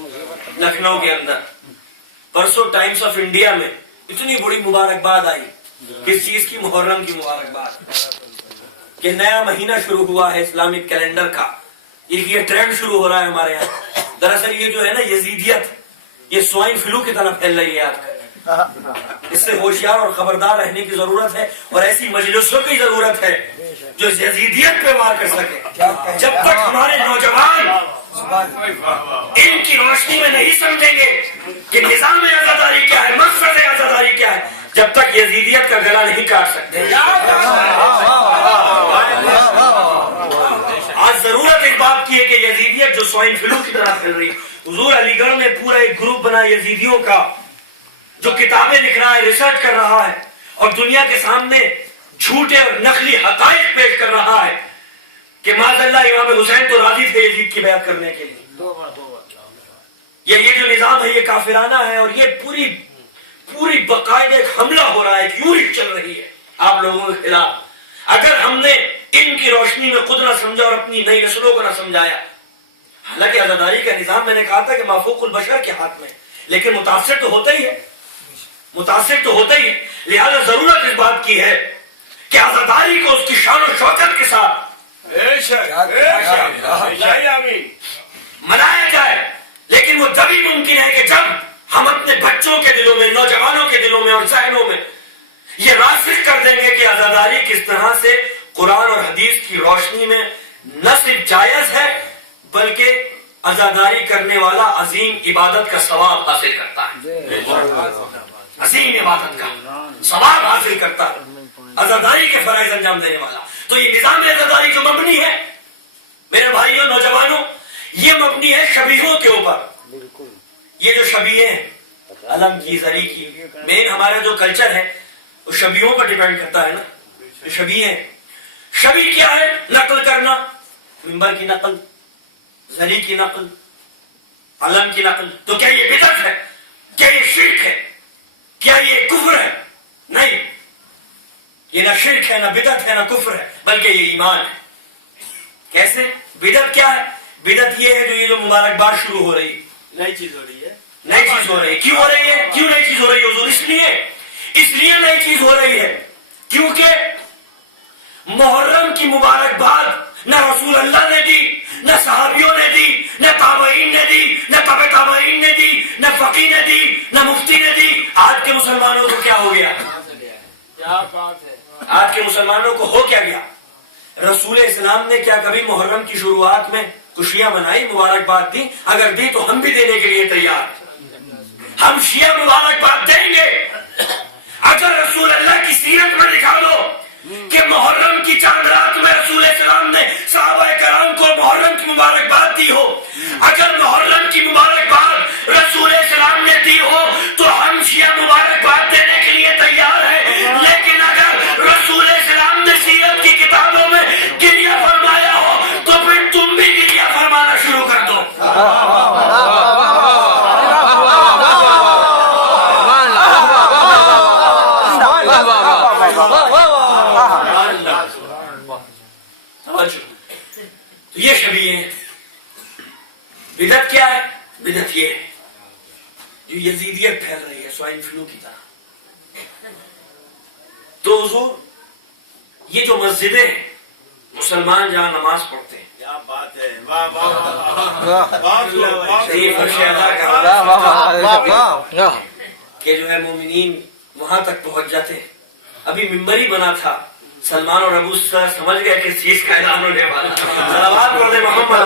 لکھنؤ کے اندر. پرسوں ٹائمز آف انڈیا میں اتنی بڑی مبارکباد آئی. کس چیز کی؟ محرم کی مبارکباد، کہ نیا مہینہ شروع ہوا ہے اسلامک کیلنڈر کا. یہ ٹرینڈ شروع ہو رہا ہے ہمارے یہاں. دراصل یہ جو ہے نا یزیدیت، یہ سوائن فلو کی طرف پھیل رہی ہے آج کل. اس سے ہوشیار اور خبردار رہنے کی ضرورت ہے، اور ایسی مجلسوں کی ضرورت ہے جو یزیدیت پہ وار کر سکے. جب تک ہمارے نوجوان ان کی روشنی میں نہیں سمجھیں گے کہ نظام عزاداری کیا ہے، مقصد عزاداری کیا ہے، جب تک یزیدیت کا گلا نہیں کاٹ سکتے. آج ضرورت اس بات کی ہے کہ یزیدیت جو سوائن فلو کی طرح پھیل رہی ہے. حضور علی گڑھ میں پورا ایک گروپ بنا یزیدیوں کا، جو کتابیں لکھ رہا ہے، ریسرچ کر رہا ہے، اور دنیا کے سامنے جھوٹے اور نقلی حقائق پیش کر رہا ہے کہ معاذ اللہ امام حسین تو راضی تھے یزید کی بیعت کرنے کے لیے. یہ جو نظام ہے یہ کافرانہ ہے، اور یہ پوری باقاعدہ ایک حملہ ہو رہا ہے، ایک یورش چل رہی ہے آپ لوگوں کے خلاف. اگر ہم نے ان کی روشنی میں خود نہ سمجھا اور اپنی نئی نسلوں کو نہ سمجھایا. حالانکہ عزاداری کا نظام میں نے کہا تھا کہ مافوق البشر کے ہاتھ میں، لیکن متاثر تو ہوتا ہی ہے، لہذا ضرورت اس بات کی ہے کہ عزاداری کو اس کی شان و شوکت کے ساتھ منایا جائے. لیکن وہ تبھی ممکن ہے کہ جب ہم اپنے بچوں کے دلوں میں، نوجوانوں کے دلوں میں اور ذہنوں میں یہ راسخ کر دیں گے کہ عزاداری کس طرح سے قرآن اور حدیث کی روشنی میں نہ صرف جائز ہے، بلکہ عزاداری کرنے والا عظیم عبادت کا ثواب حاصل کرتا ہے. عظیم عبادت کا ثواب حاصل کرتا ہے عزاداری کے فرائض انجام دینے والا. تو یہ نظام عزاداری جو مبنی ہے میرے بھائیوں نوجوانوں، یہ مبنی ہے شبیہوں کے اوپر. یہ جو شبیہیں ہیں علم کی، زری کی، مین ہمارا جو کلچر ہے وہ شبیہوں پر ڈیپینڈ کرتا ہے نا. شبیہیں، شبی کیا ہے؟ نقل کرنا، منبر کی نقل، زری کی نقل، علم کی نقل. تو کیا یہ بدعت ہے؟ کیا یہ شرک ہے؟ کیا یہ کفر ہے؟ نہیں، یہ نہ شرک ہے، نہ بدعت ہے، نہ کفر ہے، بلکہ یہ ایمان ہے. کیسے؟ بدعت کیا ہے؟ بدعت یہ ہے یہ جو مبارکباد شروع ہو رہی ہے، نئی چیز ہو رہی ہے. کیوں ہو رہی ہے؟ کیوں نئی چیز ہو رہی ہے حضور؟ اس لیے نئی چیز ہو رہی ہے کیونکہ محرم کی مبارکباد نہ رسول اللہ نے دی، نہ صحابیوں نے دی، نہ تابعین نے دی، نہ تبع تابعین نے دی، نہ فقیہ نے دی، نہ مفتی نے دی. آج کے مسلمانوں کو کیا ہو گیا؟ آج کے مسلمانوں کو ہو کیا گیا؟ رسول اسلام نے کیا کبھی محرم کی شروعات میں خوشیاں منائی، مبارکباد دی؟ اگر دی تو ہم بھی دینے کے لیے تیار. ہم شیعہ مبارکباد دیں گے. اگر رسول اللہ کی سیرت میں دکھا دو کہ محرم کی چاند رات میں رسول اسلام نے صحابہ کرام کو محرم کی مبارکباد دی ہو، اگر محرم کی مبارکباد رسول اسلام نے دی ہو تو ہم شیعہ مبارکباد دینے کے لیے تیار ہیں. لیکن اگر رسول اسلام نے سیرت کی کتابوں میں گریہ فرمایا ہو تو پھر تم بھی گریہ فرمانا شروع کر دو. یہ شبیہیں ہیں. بدعت کیا ہے؟ بدعت یہ ہے جو یزیدیت پھیل رہی ہے سوائن فلو کی طرح. تو حضور یہ جو مسجدیں ہیں، مسلمان جہاں نماز پڑھتے ہیں، کیا بات ہے، واہ واہ کہ جو ہے مومنین وہاں تک پہنچ جاتے ہیں. ابھی ممبر ہی بنا تھا، سلمان اور ابو سر سمجھ گئے کس چیز کا اعلان ہونے والا. صلوات پڑھ دے محمد.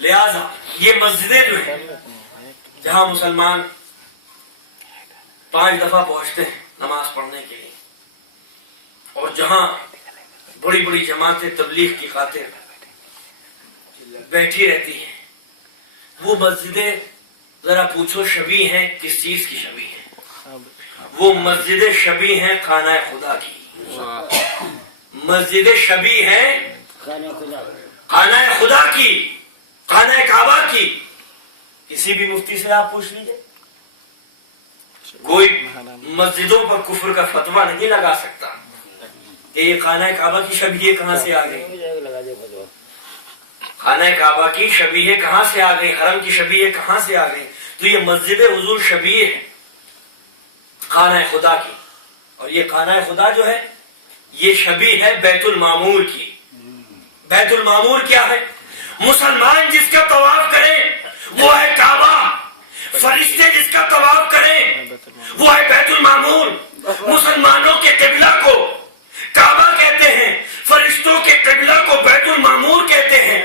لہذا یہ مسجدیں جو ہیں جہاں مسلمان 5 دفعہ پہنچتے ہیں نماز پڑھنے کے لیے، اور جہاں بڑی بڑی جماعتیں تبلیغ کی خاطر بیٹھی رہتی ہیں، وہ مسجدیں ذرا پوچھو شبیہ ہیں کس چیز کی شبیہ ہیں؟ وہ مسجدیں شبیہ ہیں خانہ خدا کی، مسجدیں شبیہ ہیں خانہ خدا کی، خانہ کعبہ کی۔ کسی بھی مفتی سے آپ پوچھ لیجئے، کوئی مسجدوں پر کفر کا فتویٰ نہیں لگا سکتا کہ یہ خانہ کعبہ کی شبیہ کہاں سے آ گئی، خانہ کعبہ کی شبیہ کہاں سے آ گئی، حرم کی شبیہ کہاں سے آ گئی؟ تو یہ مسجد حضور شبیہ ہے خانہ خدا کی، اور یہ خانہ خدا جو ہے یہ شبیہ ہے بیت المعمور کی۔ بیت المعمور کیا ہے؟ مسلمان جس کا طواف کرے وہ ہے کعبہ، فرشتے جس کا طواف کریں وہ ہے بیت المعمور۔ مسلمانوں کے قبلہ کو کعبہ کہتے ہیں، فرشتوں کے قبلہ کو بیت المعمور کہتے ہیں۔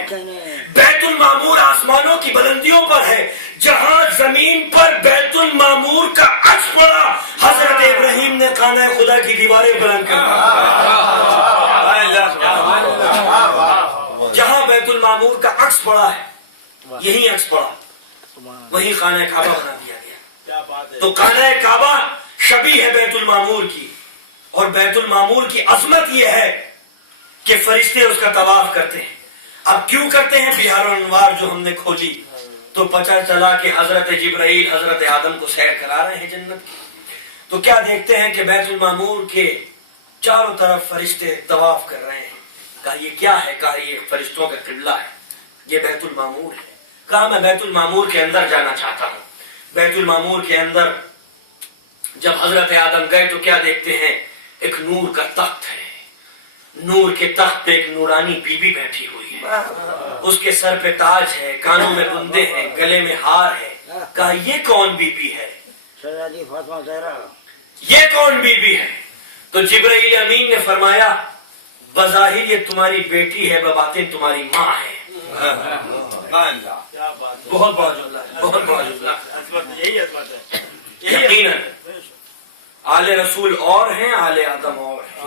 بیت المعمور آسمانوں کی بلندیوں پر ہے، جہاں زمین پر بیت المعمور کا عکس پڑا حضرت ابراہیم نے خانہ خدا کی دیواریں بلند کر دی۔ جہاں بیت المعمور کا عکس پڑا ہے، یہی عکس پڑا، وہی خانہ کعبہ بنا دیا گیا۔ تو خانہ کعبہ شبیہ ہے بیت المعمور کی، اور بیت المعمور کی عظمت یہ ہے کہ فرشتے اس کا طواف کرتے ہیں۔ اب کیوں کرتے ہیں؟ بہار الانوار جو ہم نے کھولی تو پتہ چلا کہ حضرت جبرائیل حضرت آدم کو سیر کرا رہے ہیں جنت کی۔ تو کیا دیکھتے ہیں کہ بیت المعمور کے چاروں طرف فرشتے طواف کر رہے ہیں۔ کہا یہ کیا ہے؟ کہا یہ فرشتوں کا قبلہ ہے، یہ بیت المعمور ہے۔ کہا میں بیت المعمور کے اندر جانا چاہتا ہوں۔ بیت المعمور کے اندر جب حضرت آدم گئے تو کیا دیکھتے ہیں؟ ایک نور کا تخت ہے، نور کے تخت پہ ایک نورانی بی بی بیٹھی ہوئی ہے، اس کے سر پہ تاج ہے، کانوں میں بندے ہیں، گلے میں ہار ہے۔ کہا یہ کون بی بی ہے؟ یہ کون بی بی ہے؟ تو جبرائیل امین نے فرمایا بظاہر یہ تمہاری بیٹی ہے، بباطن تمہاری ماں ہے۔ بہت بہت بہت بہت یہی عظمت ہے۔ یقیناً آل رسول اور ہیں، آل آدم اور ہیں۔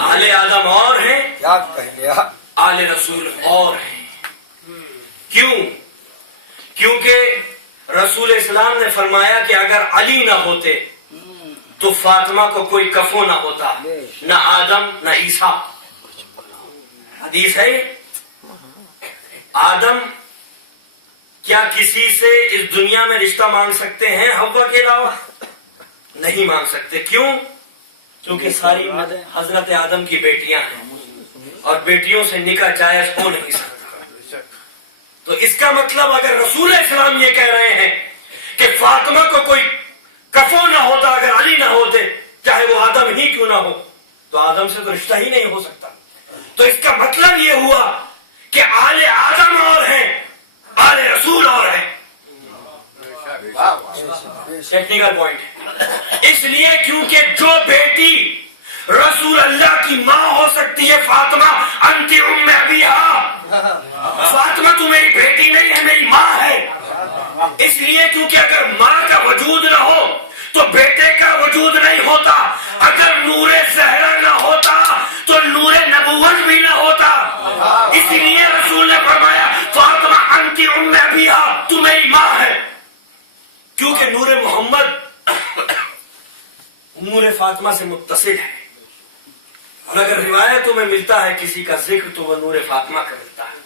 آل آدم اور ہیں، آل رسول اور ہیں۔ کیوں؟ کیونکہ رسول اسلام نے فرمایا کہ اگر علی نہ ہوتے تو فاطمہ کو کوئی کفو نہ ہوتا، نہ آدم نہ عیسیٰ۔ حدیث ہے آدم کیا کسی سے اس دنیا میں رشتہ مانگ سکتے ہیں حوا کے علاوہ؟ نہیں مانگ سکتے۔ کیوں؟ کیونکہ ساری حضرت آدم کی بیٹیاں ہیں اور بیٹیوں سے نکاح جائز ہو نہیں سکتا۔ تو اس کا مطلب اگر رسول اسلام یہ کہہ رہے ہیں کہ فاطمہ کو کوئی کفو نہ ہوتا اگر علی نہ ہوتے، چاہے وہ آدم ہی کیوں نہ ہو، تو آدم سے تو رشتہ ہی نہیں ہو سکتا۔ تو اس کا مطلب یہ ہوا کہ آل آدم اور ہیں، آل رسول اور ہیں۔ ٹیکنیکل پوائنٹ ہے۔ اس لیے کیونکہ جو بیٹی رسول اللہ کی ماں ہو سکتی ہے فاطمہ انتی ام ابیہا، فاطمہ تو میری بیٹی نہیں ہے، میری ماں ہے۔ اس لیے کیونکہ اگر ماں کا وجود نہ ہو تو بیٹے کا وجود نہیں ہوتا، اگر نور زہرا نہ ہوتا تو نور نبوت بھی نہ ہوتا۔ اس لیے رسول نے فرمایا فاطمہ انتی ام ابیہا، تو میری ماں ہے، کیونکہ نور محمد نور فاطمہ سے متصل ہے۔ اور اگر روایتوں میں ملتا ہے کسی کا ذکر تو وہ نور فاطمہ کا ملتا ہے۔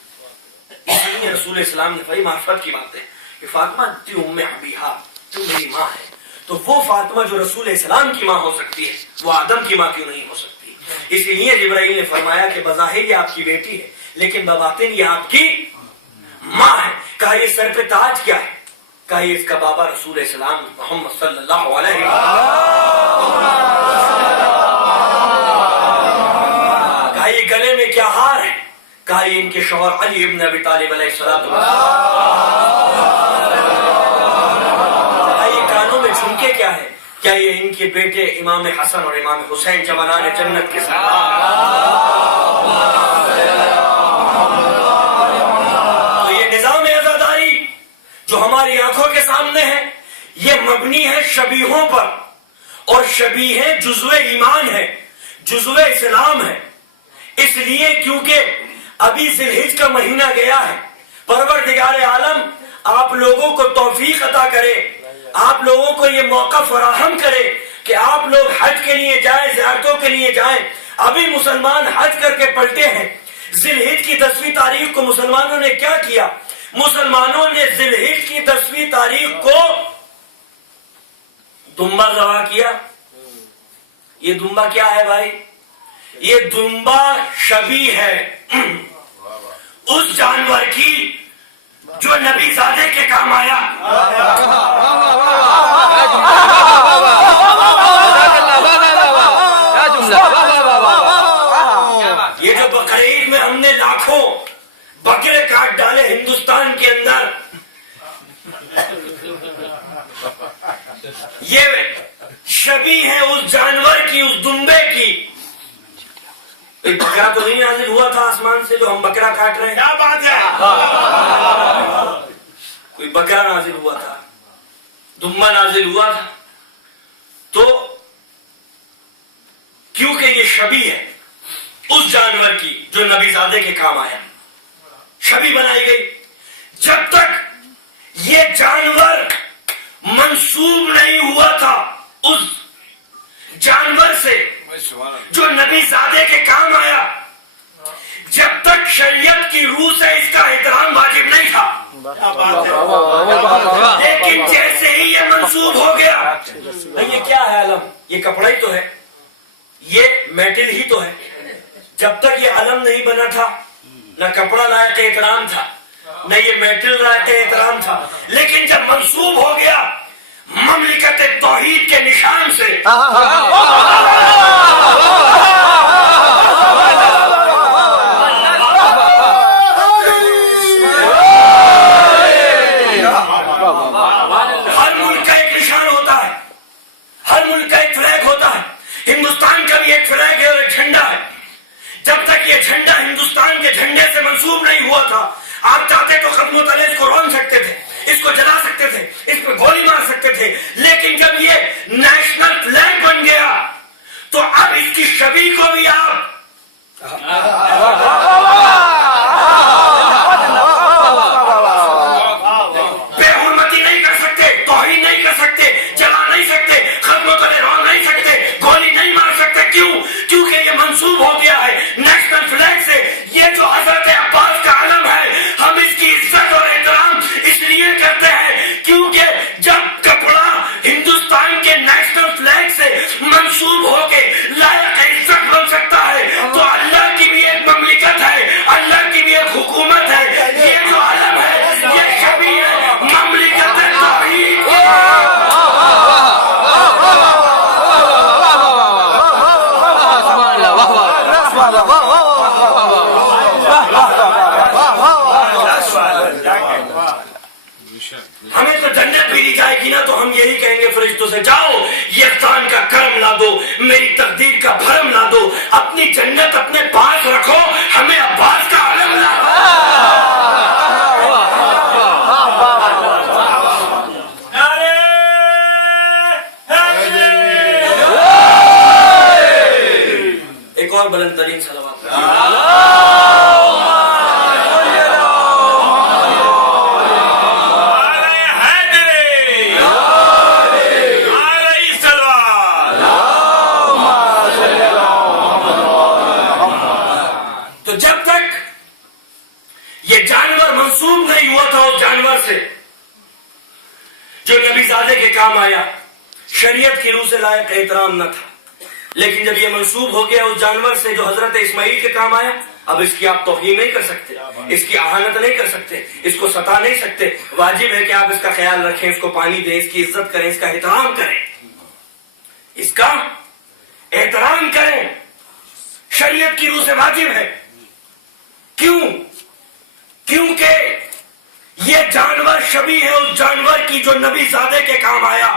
اس لیے رسول اسلام نے بڑی معرفت کی بات ہے کہ فاطمہ انتی ام ابیہا، تو میری ماں ہے۔ تو وہ فاطمہ جو رسول اسلام کی ماں ہو سکتی ہے وہ آدم کی ماں کیوں نہیں ہو سکتی؟ اس لیے جبرائیل نے فرمایا کہ بظاہر یہ آپ کی بیٹی ہے لیکن بباطن یہ آپ کی ماں ہے۔ کہا یہ سر پہ تاج کیا ہے؟ کہا یہ اس کا بابا رسول اسلام محمد صلی اللہ علیہ وسلم کہا یہ ان کے شوہر علی ابن ابی طالب علیہ السلام، یہ کانوں میں جھمکے کیا ہے؟ کیا یہ ان کے بیٹے امام حسن اور امام حسین جوانان جنت کے ساتھ؟ تو یہ نظام عزاداری جو ہماری آنکھوں کے سامنے ہے، یہ مبنی ہے شبیہوں پر، اور شبیہیں جزو ایمان ہے، جزو اسلام ہے۔ اس لیے کیونکہ ابھی ذی الحج کا مہینہ گیا ہے، پروردگار عالم آپ لوگوں کو توفیق عطا کرے، آپ لوگوں کو یہ موقع فراہم کرے کہ آپ لوگ حج کے لیے جائیں، زیارتوں کے لیے جائیں۔ ابھی مسلمان حج کر کے پلٹے ہیں۔ ذی الحج کی 10ویں تاریخ کو مسلمانوں نے کیا کیا؟ مسلمانوں نے ذی الحج کی 10ویں تاریخ کو دمبا ذبح کیا۔ یہ دمبا کیا ہے بھائی؟ یہ دمبا شبیہ ہے اس جانور کی جو نبی زادے کے کام آیا۔ یہ جو بقرعید میں ہم نے لاکھوں بکرے کاٹ ڈالے ہندوستان کے اندر، یہ شبیہ ہے اس جانور کی، اس دمبے کی۔ ایک بکرا تو نہیں نازل ہوا تھا آسمان سے جو ہم بکرا کاٹ رہے ہیں؟ کیا بات ہے؟ کوئی بکرا نازل ہوا تھا، دمبا نازل ہوا تھا۔ تو کیونکہ یہ شبیہ ہے اس جانور کی جو نبی زادے کے کام آیا، شبیہ بنائی گئی۔ جب تک یہ جانور منسوب نہیں ہوا تھا اس جانور سے جو نبی زادے کے کام آیا، جب تک شریعت کی روح سے اس کا احترام واجب نہیں تھا۔ لیکن جیسے ہی یہ منسوب ہو گیا، یہ کیا ہے علم؟ یہ کپڑا ہی تو ہے، یہ میٹل ہی تو ہے۔ جب تک یہ علم نہیں بنا تھا، نہ کپڑا لائق احترام تھا، نہ یہ میٹل لائق احترام تھا۔ لیکن جب منسوب ہو گیا مملکت توحید کے نشان سے، ہر ملک کا ایک نشان ہوتا ہے، ہر ملک کا ایک فلیگ ہوتا ہے۔ ہندوستان کا بھی ایک فلیگ ہے اور ایک جھنڈا ہے۔ جب تک یہ جھنڈا ہندوستان کے جھنڈے سے منسوب نہیں ہوا تھا، آپ چاہتے تو ختم و تلے اس کو رون سکتے تھے، اس کو جلا سکتے تھے، اس پہ گولی مار سکتے تھے۔ لیکن جب یہ نیشنل فلیگ بن گیا تو اب اس کی شبیہ کو بھی آپ بے حرمتی نہیں کر سکتے، توہین نہیں کر سکتے، جلا نہیں سکتے، ختم و تلے رون نہیں سکتے، گولی نہیں مار سکتے۔ کیوں؟ کیونکہ یہ منسوب ہو گیا ہے نیشنل فلیگ سے۔ یہ جو حضرت عباس کا علم ہے، ہم اس کی عزت اور احترام اس لیے کرتے ہیں کیونکہ جب کپڑا ہندوستان کے نیشنل فلیگ سے منسوب ہو کے لائق عزت بن سکتا ہے، تو اللہ کی بھی ایک مملکت ہے، اللہ کی بھی ایک حکومت ہے۔ یہ جو علم ہے یہ شبیہ ہے مملکت توحید کی۔ ہمیں تو جنت بھی دی جائے گی نا تو ہم یہی کہیں گے فرشتوں سے، جاؤ یزدان کا کرم لا دو، میری تقدیر کا بھرم لا دو، اپنی جنت اپنے پاس رکھو، ہمیں عباس کا علم لا دو۔ ایک اور بلند ترین صلوات۔ منسوب نہیں ہوا تھا اس جانور سے جو نبی زادے کے کام آیا، شریعت کی روح سے لائق احترام نہ تھا۔ لیکن جب یہ منسوب ہو گیا اس جانور سے جو حضرت اسماعیل کے کام آیا، اب اس کی آپ توہین نہیں کر سکتے، اس کی اہانت نہیں کر سکتے، اس کو ستا نہیں سکتے۔ واجب ہے کہ آپ اس کا خیال رکھیں، اس کو پانی دیں، اس کی عزت کریں، اس کا احترام کریں، اس کا احترام کریں، شریعت کی روح سے واجب ہے۔ کیوں؟ کیونکہ یہ جانور شبیہ ہے اس جانور کی جو نبی زادے کے کام آیا.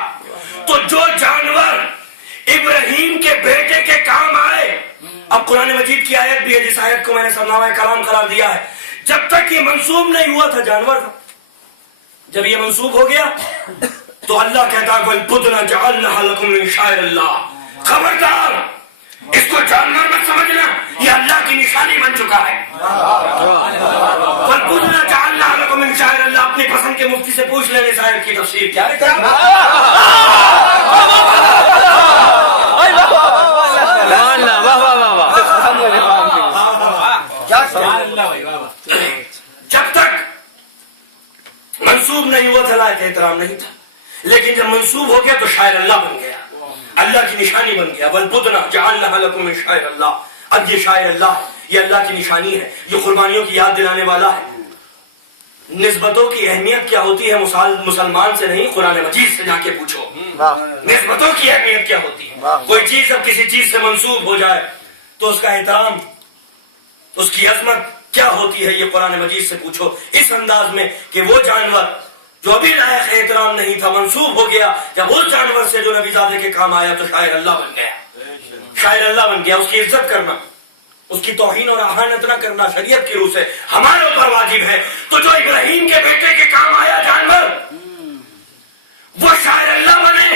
تو جو جانور ابراہیم کے بیٹے کے کام آئے، اب قرآن مجید کی آیت بھی ہے جس آیت کو میں نے سرنامہ کلام قرار دیا ہے، جب تک یہ منسوب نہیں ہوا تھا جانور تھا. جب یہ منسوب ہو گیا تو اللہ کہتا ہے وَالْبُدْنَ جَعَلْنَهَا لَكُم مِّن شَعَائِرِ اللَّهِ. خبردار اس کو جانور مت سمجھنا، یہ اللہ کی نشانی بن چکا ہے. وَالْبُدْنَ جَعَلْنَهَا لَكُم مِّن شَعَائِرِ اللَّهِ. اپنے پسند کے مفتی سے پوچھ لینے اس آیت کی تفسیر کیا ہے. جب تک منسوب نہیں ہوا تھا لائق احترام نہیں تھا، لیکن جب منسوب ہو گیا تو شاعر اللہ بن گیا، اللہ کی نشانی بن گیا. وَالْبُدْنَ جَعَلْنَهَا لَكُم مِّن شَعَائِرِ اللَّهِ. اب یہ شاعر اللہ، یہ اللہ کی نشانی ہے، یہ قربانیوں کی یاد دلانے والا ہے. نسبتوں کی اہمیت کیا ہوتی ہے مسلمان سے نہیں، قرآن مجید سے جا کے پوچھو نسبتوں کی اہمیت کیا ہوتی ہے. کوئی چیز اب کسی چیز سے منسوب ہو جائے تو اس کا احترام، اس کی عظمت کیا ہوتی ہے، یہ قرآن مجید سے پوچھو. اس انداز میں کہ وہ جانور جو ابھی لائق احترام نہیں تھا منسوب ہو گیا، جب اس جانور سے جو نبی زادے کے کام آیا تو شاعر اللہ بن گیا. شاعر اللہ بن گیا. اس کی عزت کرنا، اس کی توہین اور اہانت نہ کرنا شریعت کی روح سے ہمارے اوپر واجب ہے. تو جو ابراہیم کے بیٹے کے کام آیا جانور، وہ شاعر اللہ بنے،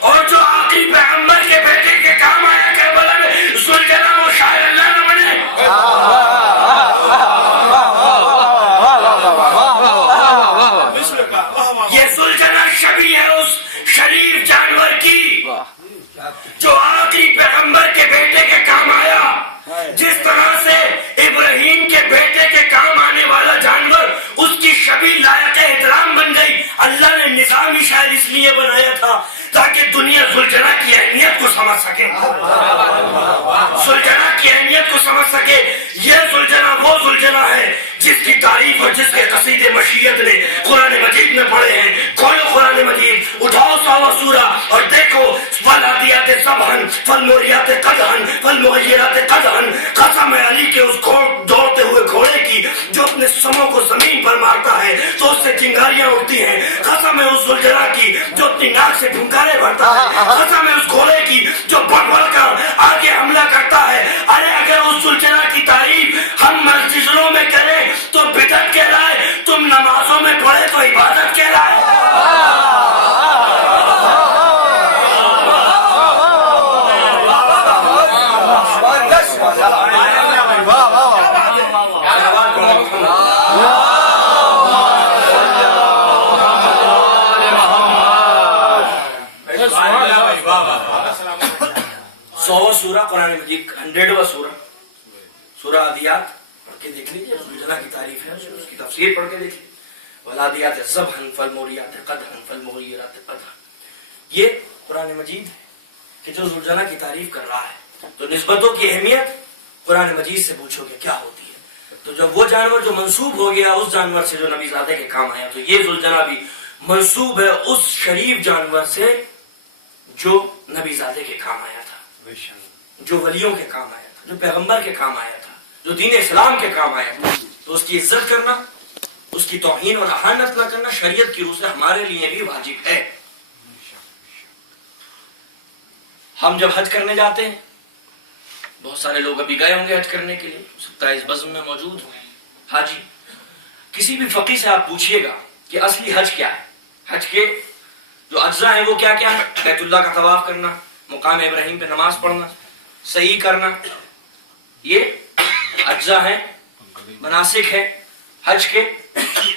اور جو آخری پیغمبر کے بیٹے کے کام آیا کربلا میں ذوالجلال، وہ شاعر اللہ نہ بنے. یہ ذوالجلال شبیہ ہے اس شریف جانور کی جو آخری پیغمبر کے بیٹے کے کام آیا. جس طرح سے ابراہیم کے بیٹے کے کام آنے والا جانور اس کی شبیہ لائق احترام بن گئی. اللہ نے نظامی شاعر اس لیے بنایا تھا تاکہ دنیا ذوالجلال کی اہمیت کو سمجھ سکے، ذوالجلال کی اہمیت کو سمجھ سکے. یہ ذوالجلال وہ ذوالجلال ہے جس کی تعریف اور جس کے قصیدے مشیت نے قرآن مجید میں پڑھے ہیں. کھولو قرآن مجید، اٹھاؤ 100واں سورہ اور دیکھو وَالْعَادِيَاتِ ضَبْحًا فَالْمُورِيَاتِ قَدْحًا فَالْمُغِيرَاتِ قَدْحًا. قسم ہے علی کے اس دوڑتے ہوئے گھوڑے کی جو اپنے سموں کو زمین پر مارتا ہے تو اس سے چنگاریاں اٹھتی ہیں. قسم ہے اس ذوالجلال کی جو اپنی ناک سے پھنکارے بھرتا ہے. قسم ہے اس گھوڑے کی جو بڑھ بڑھ کر آگے حملہ کرتا ہے. ارے اگر اس ذوالجلال کی تعریف ہم مسجدوں میں کریں تو بدعت کہلائے، تم نمازوں میں پڑھے تو عبادت کہلائے. سورہ قرآن مجید 100واں سورہ عادیات پڑھ کے دیکھ لیجیے. ذوالجلال کی تعریف ہے، اس کی تفسیر پڑھ کے دیکھیے. وَالْعَادِيَاتِ ضَبْحًا فَالْمُورِيَاتِ قَدْحًا فَالْمُغِيرَاتِ قَدْحًا. یہ قرآن مجید ہے کہ جو ذوالجلال کی تعریف کر رہا ہے. تو نسبتوں کی اہمیت قرآن مجید سے پوچھو گے کیا ہوتی ہے. تو جب وہ جانور جو منسوب ہو گیا اس جانور سے جو نبی زادے کے کام آیا، تو یہ ذوالجلال بھی منسوب ہے اس شریف جانور سے جو نبی زادے کے کام آیا تھا، جو ولیوں کے کام آیا تھا، جو پیغمبر کے کام آیا تھا، جو دین اسلام کے کام آیا تھا. تو اس کی عزت کرنا، اس کی توہین اور اہانت نہ کرنا شریعت کی روح سے ہمارے لیے بھی واجب ہے. ہم جب حج کرنے جاتے ہیں، بہت سارے لوگ ابھی گئے ہوں گے حج کرنے کے لیے، ہو سکتا ہے اس بزم میں موجود ہوں حاجی. کسی بھی فقیہ سے آپ پوچھیے گا کہ اصلی حج کیا ہے، حج کے جو اجزاء ہیں وہ کیا کیا ہے. بیت اللہ کا طواف کرنا، مقام ابراہیم پہ نماز پڑھنا، صحیح کرنا، یہ اجزاء ہیں، مناسک ہے حج کے.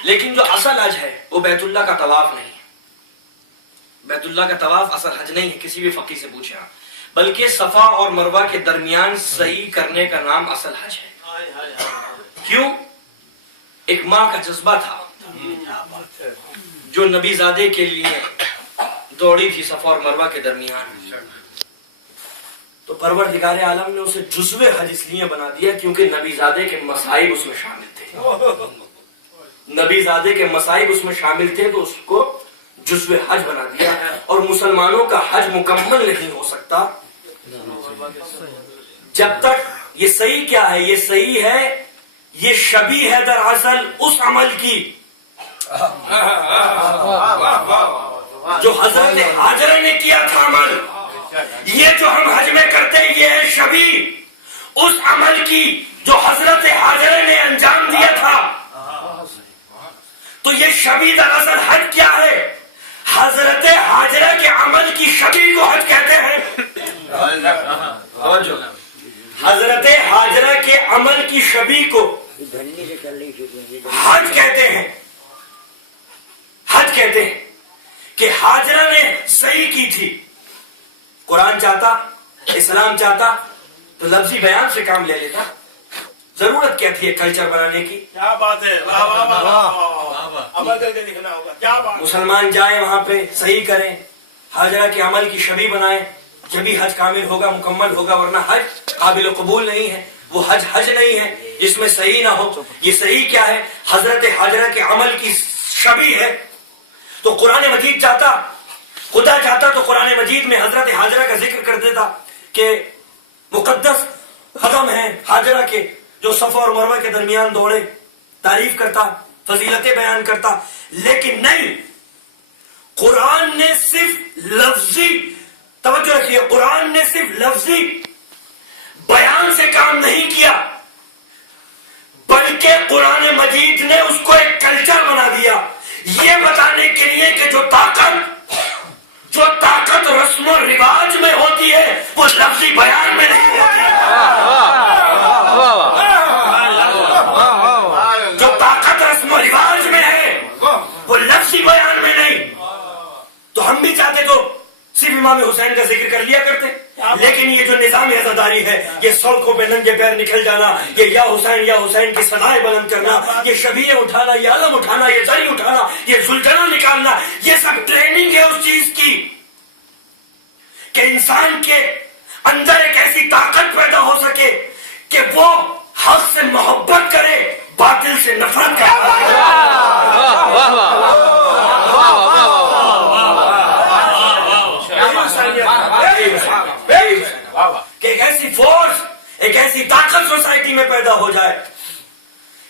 لیکن جو اصل حج ہے وہ بیت اللہ کا طواف نہیں ہے. بیت اللہ کا طواف اصل حج نہیں ہے، کسی بھی فقیہ سے پوچھیں آپ. بلکہ صفا اور مروہ کے درمیان صحیح کرنے کا نام اصل حج ہے. کیوں؟ ایک ماں کا جذبہ تھا جو نبی زادے کے لیے دوڑی تھی صفا اور مروہ کے درمیان. تو پروردگار عالم نے اسے جزو حج اس لیے بنا دیا کیونکہ نبی زادے کے مصائب اس میں شامل تھے. نبی زادے کے مصائب اس میں شامل تھے تو اس کو جزو حج بنا دیا. اور مسلمانوں کا حج مکمل نہیں ہو سکتا جب تک یہ صحیح کیا ہے، یہ صحیح ہے یہ شبیہ ہے دراصل اس عمل کی جو حضرت حاجرہ نے کیا تھا عمل. یہ جو ہم حج میں کرتے ہیں یہ ہے شبیہ اس عمل کی جو حضرت حاجرہ نے انجام دیا تھا. تو یہ شبیہ دراصل حج کیا ہے؟ حضرت حاجرہ کے عمل کی شبیہ کو حج کہتے ہیں. حضرت حاجرہ کے عمل کی شبیہ کو حج کہتے ہیں. حج کہتے ہیں کہ حاجرہ نے صحیح کی تھی. قرآن چاہتا، اسلام چاہتا تو لفظی بیان سے کام لے لیتا. ضرورت کیا تھی کلچر بنانے کی؟ کیا بات ہے، واہ واہ واہ واہ، عمل کر کے دکھنا ہوگا. کیا بات. مسلمان جائیں وہاں پہ صحیح کریں، حاجرہ کے عمل کی شبیہ بنائیں، جبھی حج کامل ہوگا، مکمل ہوگا. ورنہ حج قابل قبول نہیں ہے. وہ حج حج نہیں ہے جس میں صحیح نہ ہو. یہ صحیح کیا ہے؟ حضرت حاجرہ کے عمل کی شبیہ ہے. تو قرآن مجید چاہتا، خدا چاہتا تو قرآن مجید میں حضرت حاجرہ کا ذکر کر دیتا کہ مقدس قدم ہیں حاجرہ کے جو صفا اور مروہ کے درمیان دوڑے، تعریف کرتا، فضیلتیں بیان کرتا. لیکن نہیں، قرآن نے صرف لفظی، توجہ رکھیے، قرآن نے صرف لفظی بیان سے کام نہیں کیا بلکہ قرآن مجید نے اس کو ایک کلچر بنا دیا، یہ بتانے کے لیے کہ جو طاقت رسم و رواج میں ہوتی ہے وہ لفظی بیان میں نہیں ہوتی. جو طاقت رسم و رواج میں ہے وہ لفظی بیان میں نہیں. تو ہم بھی چاہتے تو صرف امام حسین کا ذکر کر لیا کرتے، لیکن یہ جو نظام عزاداری ہے، یہ سڑکوں پہ ننگے پیر نکل جانا، یہ یا حسین کی صدائیں بلند کرنا، یہ شبیہ اٹھانا، یہ علم اٹھانا، یہ زری اٹھانا، یہ زلجنا نکالنا، یہ سب ٹریننگ ہے اس چیز کی کہ انسان کے اندر ایک ایسی طاقت پیدا ہو سکے کہ وہ حق سے محبت کرے، باطل سے نفرت کرے. کہ ایک ایسی فورس، ایک ایسی طاقت سوسائٹی میں پیدا ہو جائے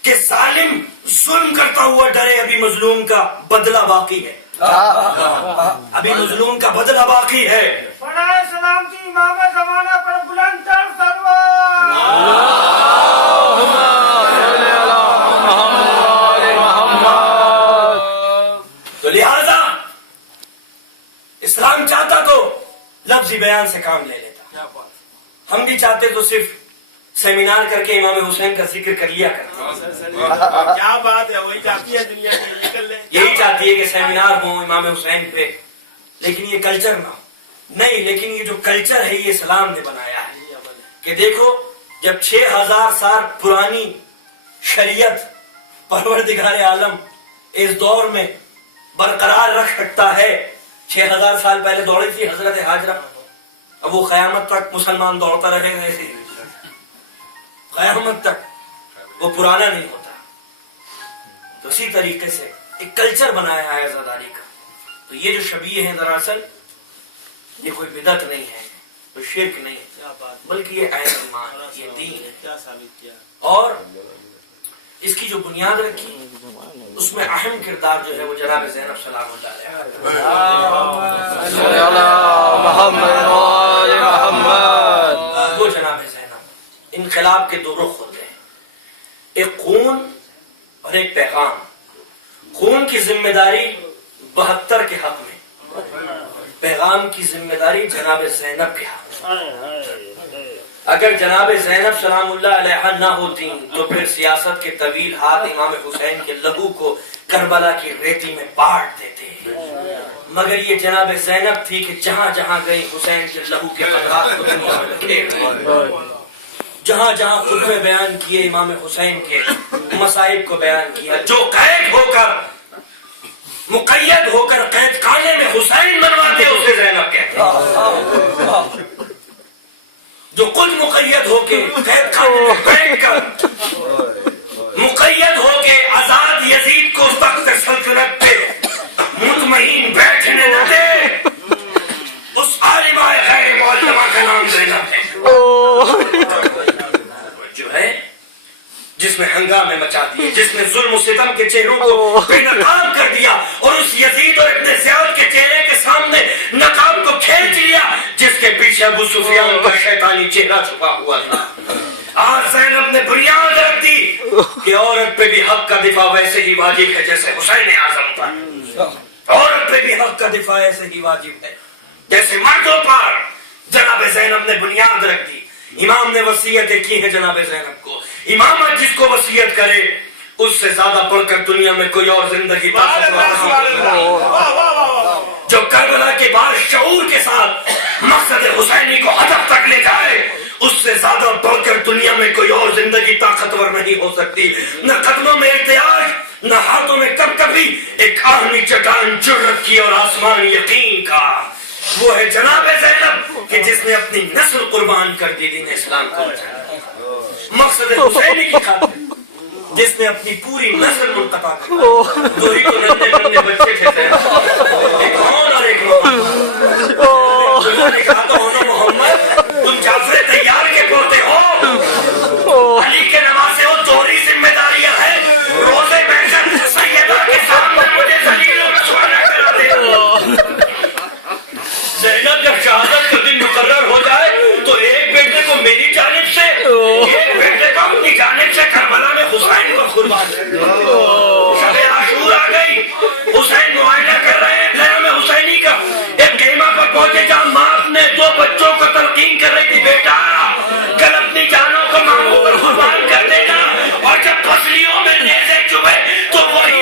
کہ ظالم ظلم کرتا ہوا ڈرے. ابھی مظلوم کا بدلہ باقی ہے، ابھی مظلوم کا بدلہ باقی ہے. بڑائے سلام کی امام زمانہ پر بلند تر سرور. تو لہذا اسلام چاہتا تو لفظی بیان سے کام لے لیتا. ہم بھی چاہتے تو صرف سیمینار کر کے امام حسین کا ذکر کر لیا کرتے. کیا بات ہے، وہی چاہتی ہے دنیا کے نکل لے. یہی چاہتی ہے کہ سیمینار ہوں امام حسین پہ، لیکن یہ کلچر نہ ہو. نہیں، لیکن یہ جو کلچر ہے یہ اسلام نے بنایا ہے کہ دیکھو جب 6000 سال پرانی شریعت پروردگار عالم اس دور میں برقرار رکھ سکتا ہے. 6000 سال پہلے دوڑی تھی حضرت حاجرہ، اب وہ قیامت تک مسلمان دوڑتا رہے گا ایسے، قیامت تک وہ پرانا نہیں ہوتا. تو اسی طریقے سے ایک کلچر بنایا ہے عزاداری کا. تو یہ جو شبیہ ہیں دراصل یہ کوئی بدعت نہیں ہے، کوئی شرک نہیں ہے، بلکہ یہ عین ایمان، یہ دین ہے. کیا ثابت کیا. اور اس کی جو بنیاد رکھی اس میں اہم کردار جو ہے وہ جناب زینب سلام اللہ علیہ، وہ جناب زینب. انقلاب کے دو رخ ہوتے ہیں، ایک خون اور ایک پیغام. خون کی ذمہ داری 72 کے حق میں، پیغام کی ذمہ داری جناب زینب کے حق میں. اگر جناب زینب سلام اللہ علیہ نہ ہوتی تو پھر سیاست کے طویل ہاتھ امام حسین کے لہو کو کربلا کی ریتی میں پاٹ دیتے. مگر یہ جناب زینب تھی کہ جہاں جہاں گئی حسین کے لہو کے قطرات کو دنیا میں رکھے، جہاں جہاں خطبے بیان کیے امام حسین کے مصائب کو بیان کیا. جو قید ہو کر مقید ہو کر قید خانے میں حسین منواتے اسے زینب کہتے ہیں. جو خود مقید ہو کے قید خانے میں بیٹھ کر مقید ہو کے آزاد یزید کو تخت سلطنت پہ مطمئن بیٹھنے نہ دے، اس عالمہ غیر معلمہ کا نام زینب ہے جو ہے، جس جس نے ہنگامے مچا دیے، جس نے ظلم و ستم کے چہروں کو بے نقاب کر دیا اور اس یزید اور ابن زیاد کے چہرے کے سامنے نقاب کو کھینچ لیا، جس کے پیچھے ابو سفیان کا شیطانی چہرہ چھپا ہوا تھا۔ آج زینب نے بنیاد رکھ دی کہ عورت پہ بھی حق کا دفاع ویسے ہی واجب ہے جیسے حسین اعظم پر، عورت پہ بھی حق کا دفاع ایسے ہی واجب ہے جیسے مردوں پر۔ جناب زینب نے بنیاد رکھ دی۔ امام نے وصیتیں کی ہیں جناب زینب کو، امامت جس کو وصیت کرے اس سے زیادہ بڑھ کر دنیا میں کوئی اور زندگی جو کربلا کے بعد شعور کے ساتھ مقصد حسینی کو ہدف تک لے جائے، اس سے زیادہ بڑھ کر دنیا میں کوئی اور زندگی طاقتور نہیں ہو سکتی۔ نہ قدموں میں احتیاج، نہ ہاتھوں میں کبھی ایک آہنی چٹان جرأت کی اور آسمان یقین کا۔ وہ ہے جناب زینب کہ جس نے اپنی نسل قربان کر دی دین اسلام کو مقصد حسینی کی خاطر، جس نے اپنی پوری نسل منتقا کر دی۔ دو ہی تو ننھے ننھے بچے تھے، ایک ہون اور ایک محمد۔ اللہ نے کہا تو ہونا محمد، تم جعفر طیار کے پوتے ہو، علی کے نواسے ہو، دوہری ذمہ داریاں ہیں۔ روزے محشر سیدہ کے سامنے مجھے ذلیل و رسوا نہ کرا دے۔ زینب جب شہادت کا دن مقرر ہو جائے تو ایک بیٹے کو میری جانب سے، ایک بیٹے کو اپنی جانب سے کربلا میں حسین کو قربان کر دیا۔ شب عاشور آ گئی، حسین معائنہ کر رہے ہیں قیام حسینی کا۔ ایک خیمہ پر پہنچے جہاں ماں اپنے دو بچوں کو تلقین کر رہی تھی، بیٹا کل اپنی جانوں کو ماموں پر قربان کر دینا، اور جب پسلیوں میں نیزے چبھے تو وہی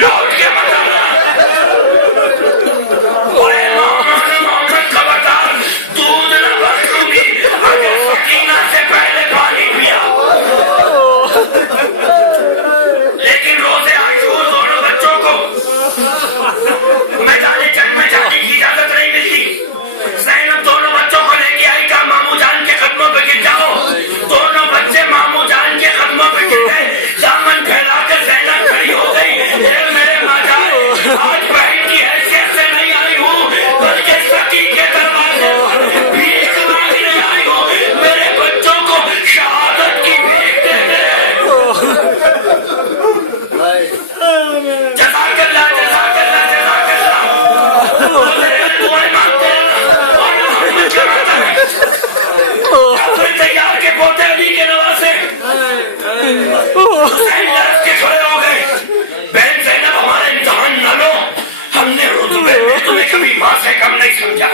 لوٹ کے بتانا۔ لیکن روزے عاشور دونوں بچوں کو میدان جنگ میں جانے کی اجازت نہیں ملتی۔ زینب دونوں بچوں کو لے کے آئی، کہا ماموں جان کے قدموں پہ گر جاؤ۔ دونوں بچے ماموں جان کے قدموں پہ گر گئے، دامن پھیلا کر زینب کھڑی ہو گئی۔ اے میرے ماجائے، آج بہن کی حیثیت سے نہیں آئی ہوں بلکہ سکی کے دروازے پر بھیک مانگنے آئی ہوں، میرے بچوں کو شہادت کی بھیک دے دے۔ جزاک اللہ، جزاک اللہ، جزاک اللہ۔ دعائیں مانگتے رہنا اور محمد کا وعدہ ہے۔ جعفر طیار کے پوتے علی کے نواسے حسین لڑک کے کھڑے ہو گئے، بہن زینب ہمارا امتحان نہ لو، ہم نے رتبے میں تمہیں کبھی ماں سے کم نہیں سمجھا۔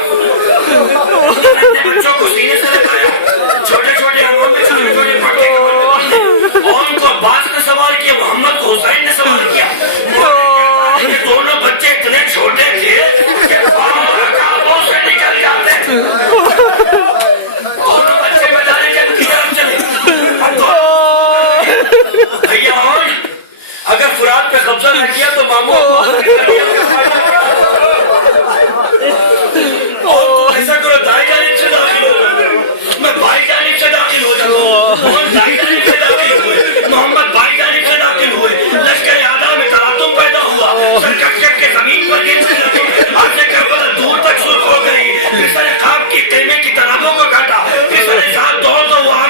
بچوں کو سینے سے لگایا، چھوٹے چھوٹے ہاتھوں میں چھوٹے چھوٹے پٹے اور ان کو عباس نے سوال کیا، محمد کو حسین نے سوال کیا۔ یہ دونوں بچے اتنے چھوٹے تھے کہ کعبوں سے نکل جاتے تھے۔ دونوں بچے میدان جنگ کی طرف چلے۔ بھیا اگر فرات پہ قبضہ نہ کیا تو ماموں ایسا کرو دائیں جانب سے داخل ہو جاؤ، میں بائیں جانب سے داخل ہو جاؤں۔